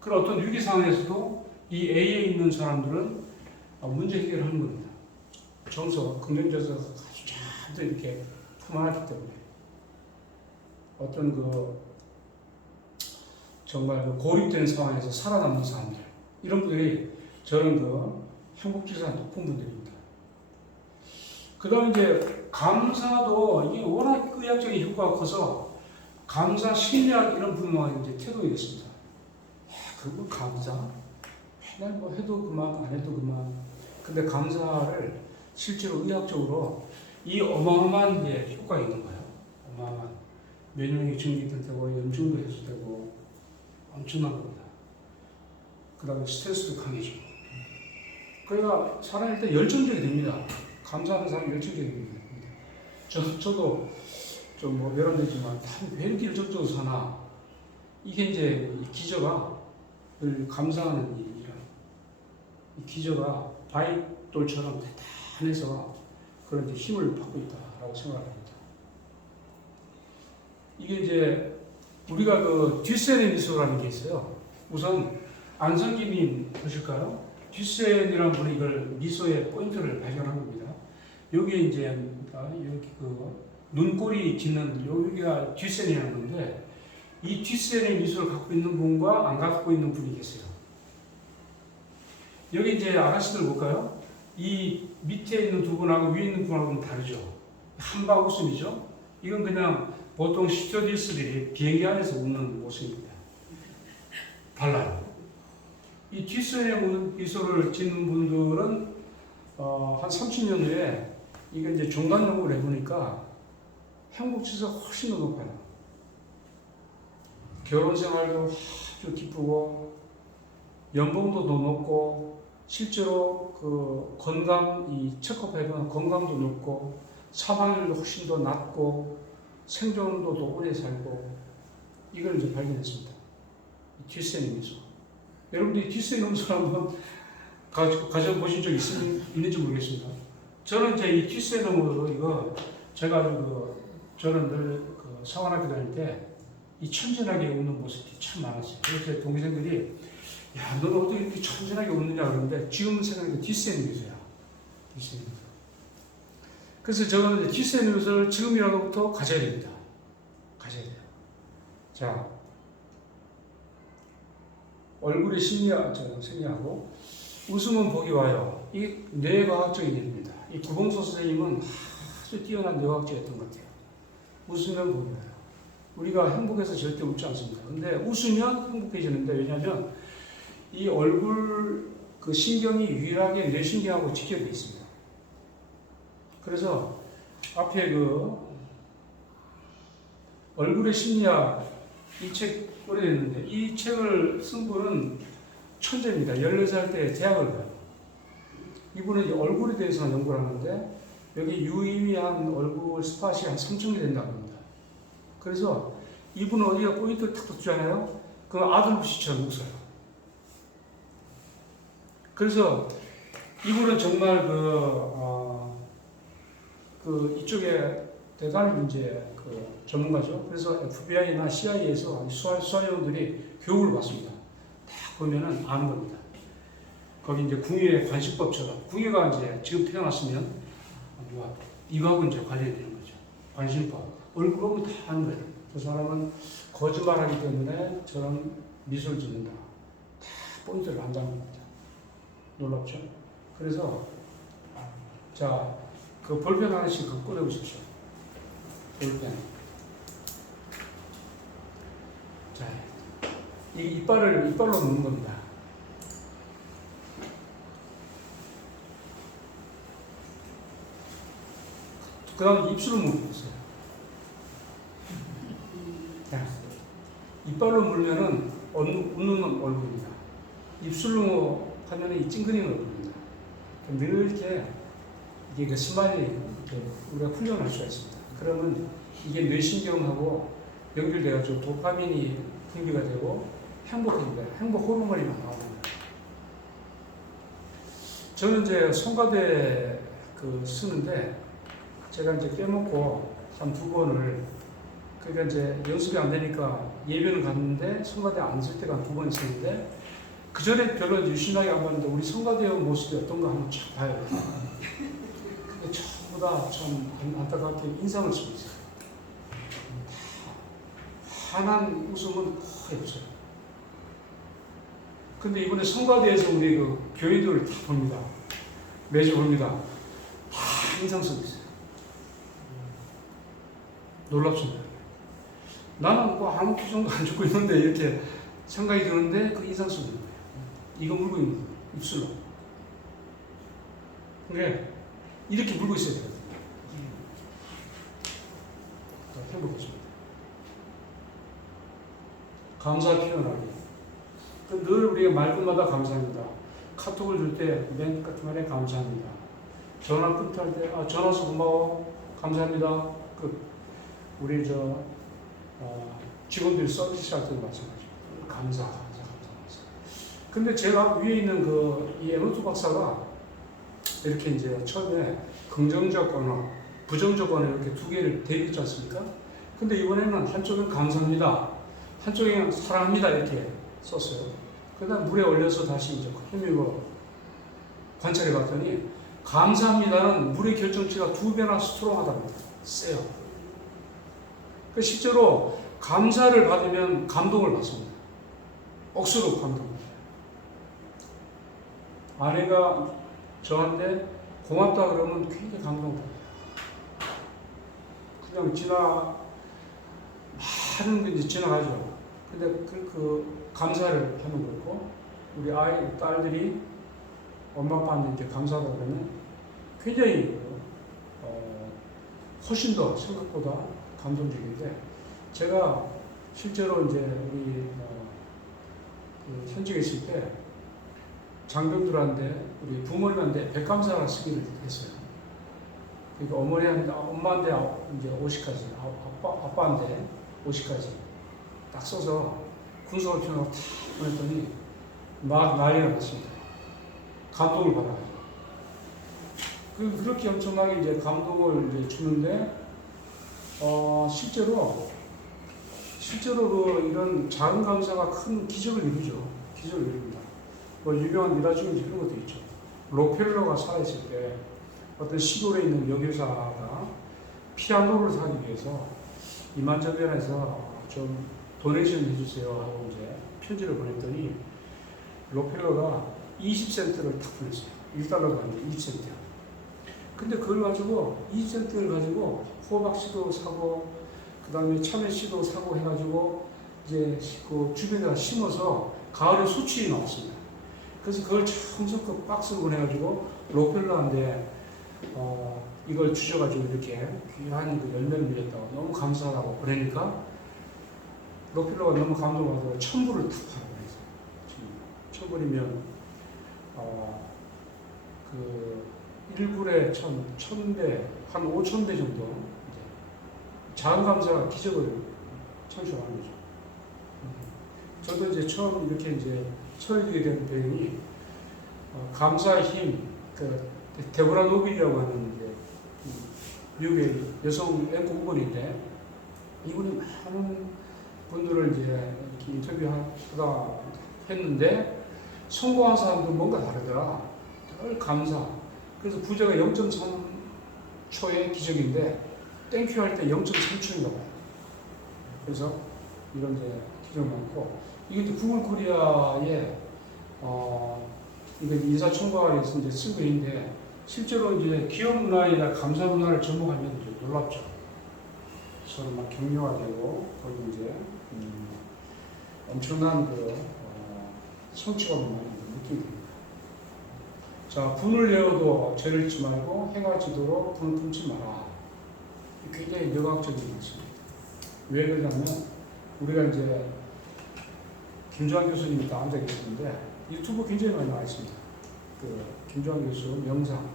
그런 어떤 위기 상황에서도 이 A에 있는 사람들은 문제 해결을 하는 겁니다. 정서, 긍정적으로 아주 잘 이렇게 품어놨기 때문에 어떤 그 정말 그 고립된 상황에서 살아남는 사람들 이런 분들이 저런 그 행복지수가 높은 분들입니다. 그 다음에 이제 감사도 이게 워낙 의학적인 효과가 커서 감사 심리학 이런 분야가 이제 태동이 됐습니다. 그거 감사? 맨날 뭐 해도 그만 안 해도 그만. 근데 감사를 실제로 의학적으로 이 어마어마한 게 효과가 있는 거예요. 어마어마한 면역력이 증진되고 염증도 해소되고 엄청난 겁니다. 그 다음에 스트레스도 강해지고. 그러니까 사람일 때 열정적이 됩니다. 감사하는 사람이 열정적이 됩니다. 저도 좀 뭐 외람되지만 왜 이렇게 열정적으로 사나? 이게 이제 이 기저가 늘 감사하는 일이라 이 기저가 바위돌처럼 대단해서 그런 이제 힘을 받고 있다라고 생각합니다. 이게 이제 우리가 그 듀센의 미소라는 게 있어요. 우선 안성기님 보실까요? 듀센이라는 분이 이걸 미소의 포인트를 발견한 겁니다. 여기에 이제 여기 그 눈꼬리 짓는 여기가 듀센이라는 건데 이 듀센의 미소를 갖고 있는 분과 안 갖고 있는 분이 계세요. 여기 이제 아가씨들 볼까요? 이 밑에 있는 두 분하고 위에 있는 분하고는 다르죠. 한방 웃음이죠. 이건 그냥 보통 스튜어디스들이 비행기 안에서 웃는 모습입니다. 달라요. 이 뒷선의 미소를 짓는 분들은 한 30년 후에 이거 이제 중간 연구를 해보니까 행복지수가 훨씬 더 높아요. 결혼 생활도 아주 기쁘고 연봉도 더 높고 실제로 그 건강 이 체크업 해보면 건강도 높고 사망률도 훨씬 더 낮고 생존도 더 오래 살고 이걸 이제 발견했습니다. 뒷선의 미소. 여러분들이 뒷선의 미소 한번 가져보신 적 있는지 모르겠습니다. 저는 이제 이 뒷선의 미소 이거 제가 저는 늘 그 사관학교 다닐 때 이 천진하게 웃는 모습이 참 많았어요. 그래서 동생들이 야, 너는 어떻게 이렇게 천진하게 웃느냐 그러는데 지금 생각해도 뒷선의 미소야. 뒷선의 미소. 그래서 저는 T-셀 뉴스를 지금이라도부터 가져야 됩니다. 가져야 돼요. 자, 얼굴의 생리하고 웃으면 복이 와요. 이게 뇌과학적인 일입니다. 이 구봉서 선생님은 아주 뛰어난 뇌과학자였던 것 같아요. 웃으면 복이 와요. 우리가 행복해서 절대 웃지 않습니다. 근데 웃으면 행복해지는데, 왜냐하면 이 얼굴 그 신경이 유일하게 뇌신경하고 직결되어 있습니다. 그래서 앞에 그 얼굴의 심리학 이 책 오래됐는데, 이 책을 쓴 분은 천재입니다. 14살 때 대학을 가요. 이분은 얼굴에 대해서 연구를 하는데, 여기 유의미한 얼굴 스팟이 한 3,000개 된다고 합니다. 그래서 이분은 어디가 포인트를 탁 뒀잖아요. 그 아들부시처럼 웃어요. 그래서 이분은 정말 이쪽에 대단히 이제 그 전문가죠. 그래서 FBI나 CIA에서 수사위원들이 교육을 받습니다. 딱 보면은 아는 겁니다. 거기 이제 궁예 관심법처럼, 궁예가 이제 지금 태어났으면 이거하고 이제 관련되는 거죠. 관심법. 얼굴 보면 다 아는 거예요. 그 사람은 거짓말하기 때문에 저런 미소를 짓는다. 다 포인트를 안다는 겁니다. 놀랍죠? 그래서 자, 그 볼펜 하나씩 꺼내보십시오. 볼펜. 자, 이 이빨로 넣는 겁니다. 그 다음에 입술을 물고 있어요. 자, 이빨로 물면은 웃는 얼굴입니다. 입술로 하면은 이 찡그리는 얼굴입니다. 늘 이렇게 이게 그 스마일이 우리가 훈련할 수가 있습니다. 그러면 이게 뇌신경하고 연결돼가지고 도파민이 분비가 되고 행복해집니다. 행복 호르몬이 나옵니다. 저는 이제 성가대 쓰는데, 제가 이제 빼먹고 한 2번을, 그러니까 이제 연습이 안 되니까 예배는 갔는데 성가대 안 쓸 때가 2번 있었는데, 그 전에 별로 유심하게 안 봤는데 우리 성가대의 모습이 어떤가 한번 쫙 봐요. 근데 전부 다 참 안타깝게 인상을 쓰고 있어요. 환한 웃음은 거의 없어요. 근데 이번에 성가대에서 우리 그 교인들을 다 봅니다. 매주 봅니다. 다 인상 쓰고 있어요. 놀랍습니다. 나는 뭐 아무 표정도 안 짓고 있는데 이렇게 생각이 드는데 그 인상 쓰고 있는 거예요. 이거 물고 있는 거예요. 입술로. 그래, 이렇게 물고 있어야 돼요. 해보겠습니다. 감사 표현하기. 늘 우리가 말끝마다 감사합니다. 카톡을 줄 때 맨 끝말에 감사합니다. 전화 끊을 때 전화서 고마워, 감사합니다. 우리 직원들이 서비스 할 때도 마찬가지고 감사. 근데 제가 위에 있는 이 에노트 박사가 이렇게 이제 처음에 긍정적 언어, 부정적 언어 이렇게 2개를 대비했지 않습니까? 근데 이번에는 한쪽은 감사합니다, 한쪽에는 사랑합니다 이렇게 썼어요. 그다음 물에 올려서 다시 이제 힘입어 관찰해 봤더니, 감사합니다는 물의 결정치가 2배나 스트롱하답니다. 세요. 실제로 감사를 받으면 감동을 받습니다. 억수로 감동을. 아내가 저한테 고맙다 그러면 굉장히 감동받아요. 그냥 많은 게 이제 지나가죠. 근데 그 감사를 하는 거고, 우리 딸들이 엄마 아빠한테 이제 감사하다 그러면 굉장히 훨씬 더 생각보다 감동적인데, 제가 실제로 이제 우리 현직에 있을 때 장병들한테, 우리 부모님한테 백감사를 쓰기를 했어요. 그러니까 엄마한테 이제 50까지, 아빠한테 50까지 딱 써서 군소를 펴놓고 탁 보냈더니 막 난리가 났습니다. 감동을 받아요. 그렇게 엄청나게 이제 감동을 이제 주는데, 실제로 이런 작은 감사가 큰 기적을 이루죠. 기적을 이룹니다. 유명한 일화 중에 이런 것도 있죠. 록펠러가 살아있을 때 어떤 시골에 있는 여교사가 피아노를 사기 위해서 이만저변에서 좀 도네이션 해주세요 하고 이제 편지를 보냈더니 록펠러가 20센트를 탁 보냈어요. 1달러가 아니고 20센트. 근데 그걸 가지고 20센트를 가지고 호박씨도 사고 그 다음에 참외씨도 사고 해가지고 이제 그 주변에다 심어서 가을에 수출이 나왔습니다. 그래서 그걸 정성껏 박스로 보내가지고 록펠러한테 이걸 주셔가지고 이렇게 귀한 그 열매를 맺었다고 너무 감사하다고 보내니까 록펠러가 너무 감동받아서 1,000불을 탁 팔아보냈어요. 1,000불이면 그 1불에 1,000배 한 5,000배 정도 자원 감사가 기적을 창출하는 거죠. 저도 이제 처음 이렇게 이제 처해지게 된 배경이 감사의 힘, 그 데보라 노빌이라고 하는 이제 미국의 여성 앵커 후보인데 이분이 많은 분들을 이제 이렇게 인터뷰하다 했는데 성공한 사람도 뭔가 다르더라. 늘 감사. 그래서 부제가 0.3초의 기적인데 땡큐 할 때 0.3초인가 봐요. 그래서 이런 이제 기적 많고 이게 이제 구글 코리아에 이거 인사청구하에서 이제 쓰고 있는데 실제로 이제 기업 문화이나 감사 문화를 접목하면 이제 놀랍죠. 서로 막 격려가 되고 그리고 이제 엄청난 그 성취감을 많이 느끼게 됩니다. 자, 분을 내어도 죄를 짓지 말고 해가 지도록 분을 품지 마라. 굉장히 여과학적인 말씀입니다. 왜 그러냐면 우리가 이제 김주환 교수님이 다 앉아 계시는데 유튜브 굉장히 많이 나와 있습니다. 그 김주환 교수 명상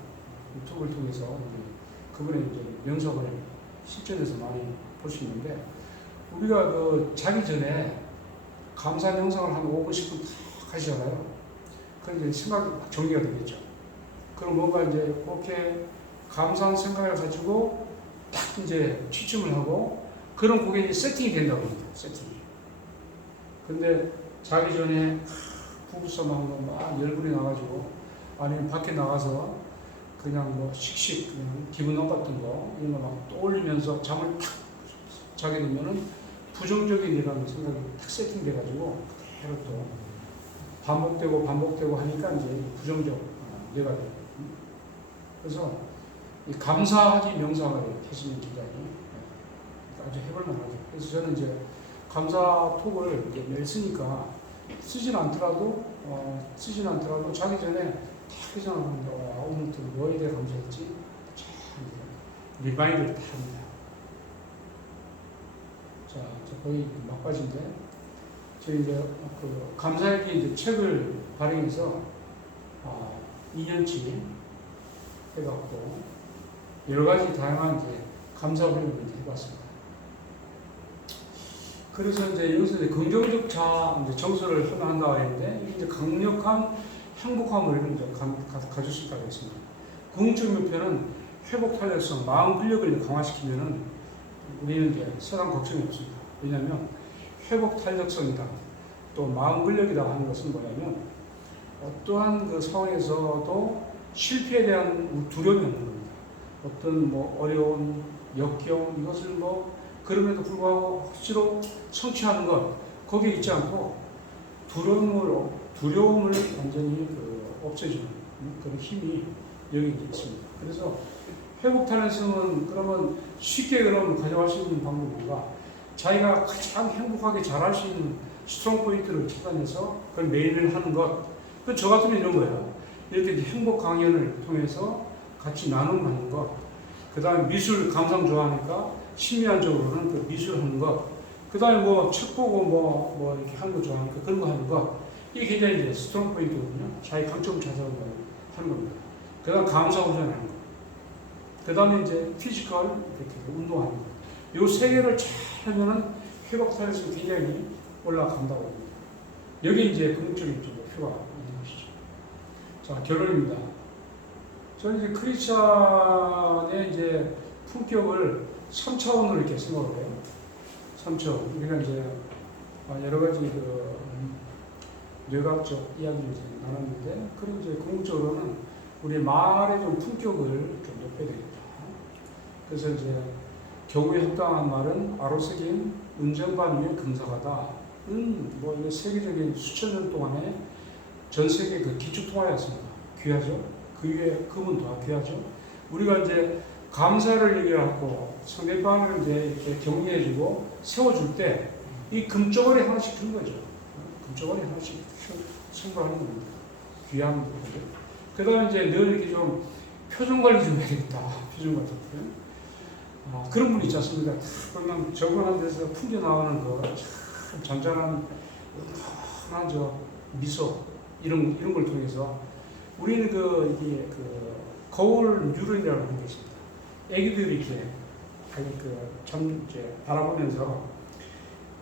유튜브를 통해서 그분의 이제 명상을 실전에서 많이 볼 수 있는데 우리가 그 자기 전에 감사 명상을 한 5분 10분 딱 하시잖아요. 그럼 이제 생각이 막 정리가 되겠죠. 그럼 뭔가 이제 그렇게 감사한 생각을 가지고 딱 이제 취침을 하고 그런 그게 이제 세팅이 된다고 합니다. 세팅이. 근데 자기 전에 부부싸움한 거 막 열불이 나가지고 아니면 밖에 나가서 그냥 뭐 씩씩 그냥 기분 나빴던 거 이런 거 막 떠올리면서 잠을 탁 자게 되면은 부정적인 이런 생각이 탁 세팅돼가지고 그대로 또 반복되고 하니까 이제 부정적 뇌가 돼요. 그래서 이 감사하기 명상을 하시는 기간이 아주 해볼만하죠. 그래서 저는 이제 감사 톡을 이제 매일 쓰니까 쓰진 않더라도 자기 전에 탁 회상하는데 오늘 또 뭐에 대해 감사했지? 참 리마인드를 다 합니다. 자, 거의 막바지인데 저희 이제 그 감사일기 이제 책을 발행해서 2년치 해갖고 여러 가지 다양한 이제 감사 훈련을 해봤습니다. 그래서 이제 여기서 이제 긍정적 이제 정서를 표현한다고 했는데 이제 강력한 행복함을 이제 가질 수 있다고 했습니다. 궁극적 목표는 회복 탄력성, 마음 근력을 강화시키면은 우리는 이제 세상 걱정이 없습니다. 왜냐하면 회복 탄력성이다, 또 마음 근력이다 하는 것은 뭐냐면 어떠한 그 상황에서도 실패에 대한 두려움이 없는 겁니다. 어떤 뭐 어려운 역경 이것을 뭐 그럼에도 불구하고 억지로 성취하는 것 거기에 있지 않고 두려움을 완전히 없애주는 그런 힘이 여기 있습니다. 그래서 회복 탄력성은 그러면 쉽게 그럼 가져갈 수 있는 방법인가? 자기가 가장 행복하게 잘할 수 있는 스트롱 포인트를 찾아내서 그걸 매일매일 하는 것. 그 저 같으면 이런 거예요. 이렇게 행복 강연을 통해서 같이 나눔하는 것. 그 다음에 미술 감상 좋아하니까 심리학적으로는 그 미술 하는 것. 그 다음에 뭐 책 보고 뭐 이렇게 하는 거 좋아하니까 그런 거 하는 것. 이게 굉장히 이제 스트롱 포인트거든요. 자기 강점을 찾아서 하는 겁니다. 그 다음 감사 훈련하는 것. 그 다음에 이제 피지컬 이렇게 운동하는 것. 요 세 개를 잘 하면은 회복 탄력성이 굉장히 올라간다고 합니다. 여기 이제 궁극적인 목표가 있는 것이죠. 자, 결론입니다. 저는 이제 크리스찬의 이제 품격을 3차원으로 이렇게 생각을 해요. 3차원. 우리가 이제 여러 가지 그 뇌과학적 이야기를 이제 나눴는데, 그리고 이제 궁극적으로는 우리 말의 좀 품격을 좀 높여야 되겠다. 그래서 이제 경우에 합당한 말은 아로새긴 은정반 위에 금사가다. 뭐 이게 세계적인 수천 년 동안에 전 세계 그 기축 통화였습니다. 귀하죠. 그 위에 금은 더 귀하죠. 우리가 이제 감사를 얘기하고 상대방을 이제 이렇게 격려해주고 세워줄 때 이 금쪽거리 하나씩 주는 거죠. 금쪽거리 하나씩 선물하는 겁니다. 귀한 부분들. 그 다음에 이제 늘 이렇게 좀 표정 관리 좀 해야 되겠다. 표정 관리. 그런 분 있지 않습니까? 그러면 적응한 데서 풍겨 나오는 거, 참 잔잔한, 은은한 저 미소, 이런 걸 통해서 우리는 이게 거울 뉴런이라고 하는 게 있습니다. 애기들이 이렇게 참 이제 바라보면서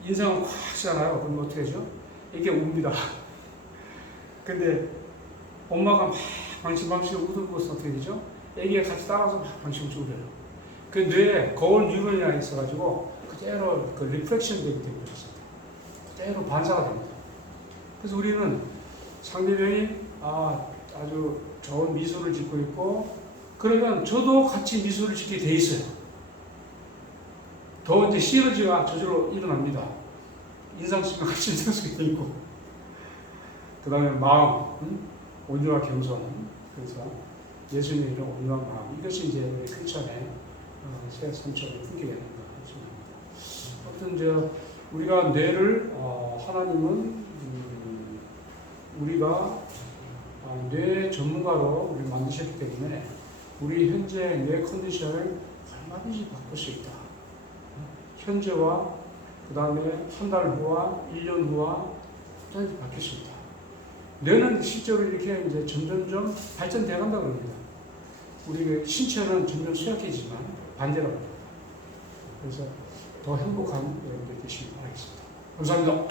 인상을 콱 쓰잖아요. 그럼 어떻게 하죠? 이게 웁니다. 근데 엄마가 막 방심방심 웃어보고서 어떻게 되죠? 애기가 같이 따라서 막 방심방심 울어요. 그 뇌에 거울 뉴런이라고 있어가지고 그대로 그 리플렉션 되게 되고 있습니다. 그대로 반사가 됩니다. 그래서 우리는 상대방이 아주 좋은 미소를 짓고 있고 그러면 저도 같이 미소를 짓게 돼 있어요. 더 이제 시너지가 저절로 일어납니다. 인상쓰기가 같이 인상쓰게 있고 그 다음에 마음, 온유와 겸손. 그래서 예수님의 이런 온유한 마음. 이것이 이제 우리 크리스천의 새 성격을 품게 되는 것입니다. 아무튼 우리가 뇌를 하나님은 우리가 뇌 전문가로 우리 만드셨기 때문에 우리 현재 뇌 컨디션을 얼마든지 바꿀 수 있다. 현재와 그 다음에 한 달 후와 1년 후와 완전히 바뀔 수 있다. 뇌는 실제로 이렇게 이제 점점점 발전되어 간다고 합니다. 우리 신체는 점점 쇠약해지지만 반대라고 합니다. 그래서 더 행복한 여러분들 되시길 바라겠습니다. 감사합니다.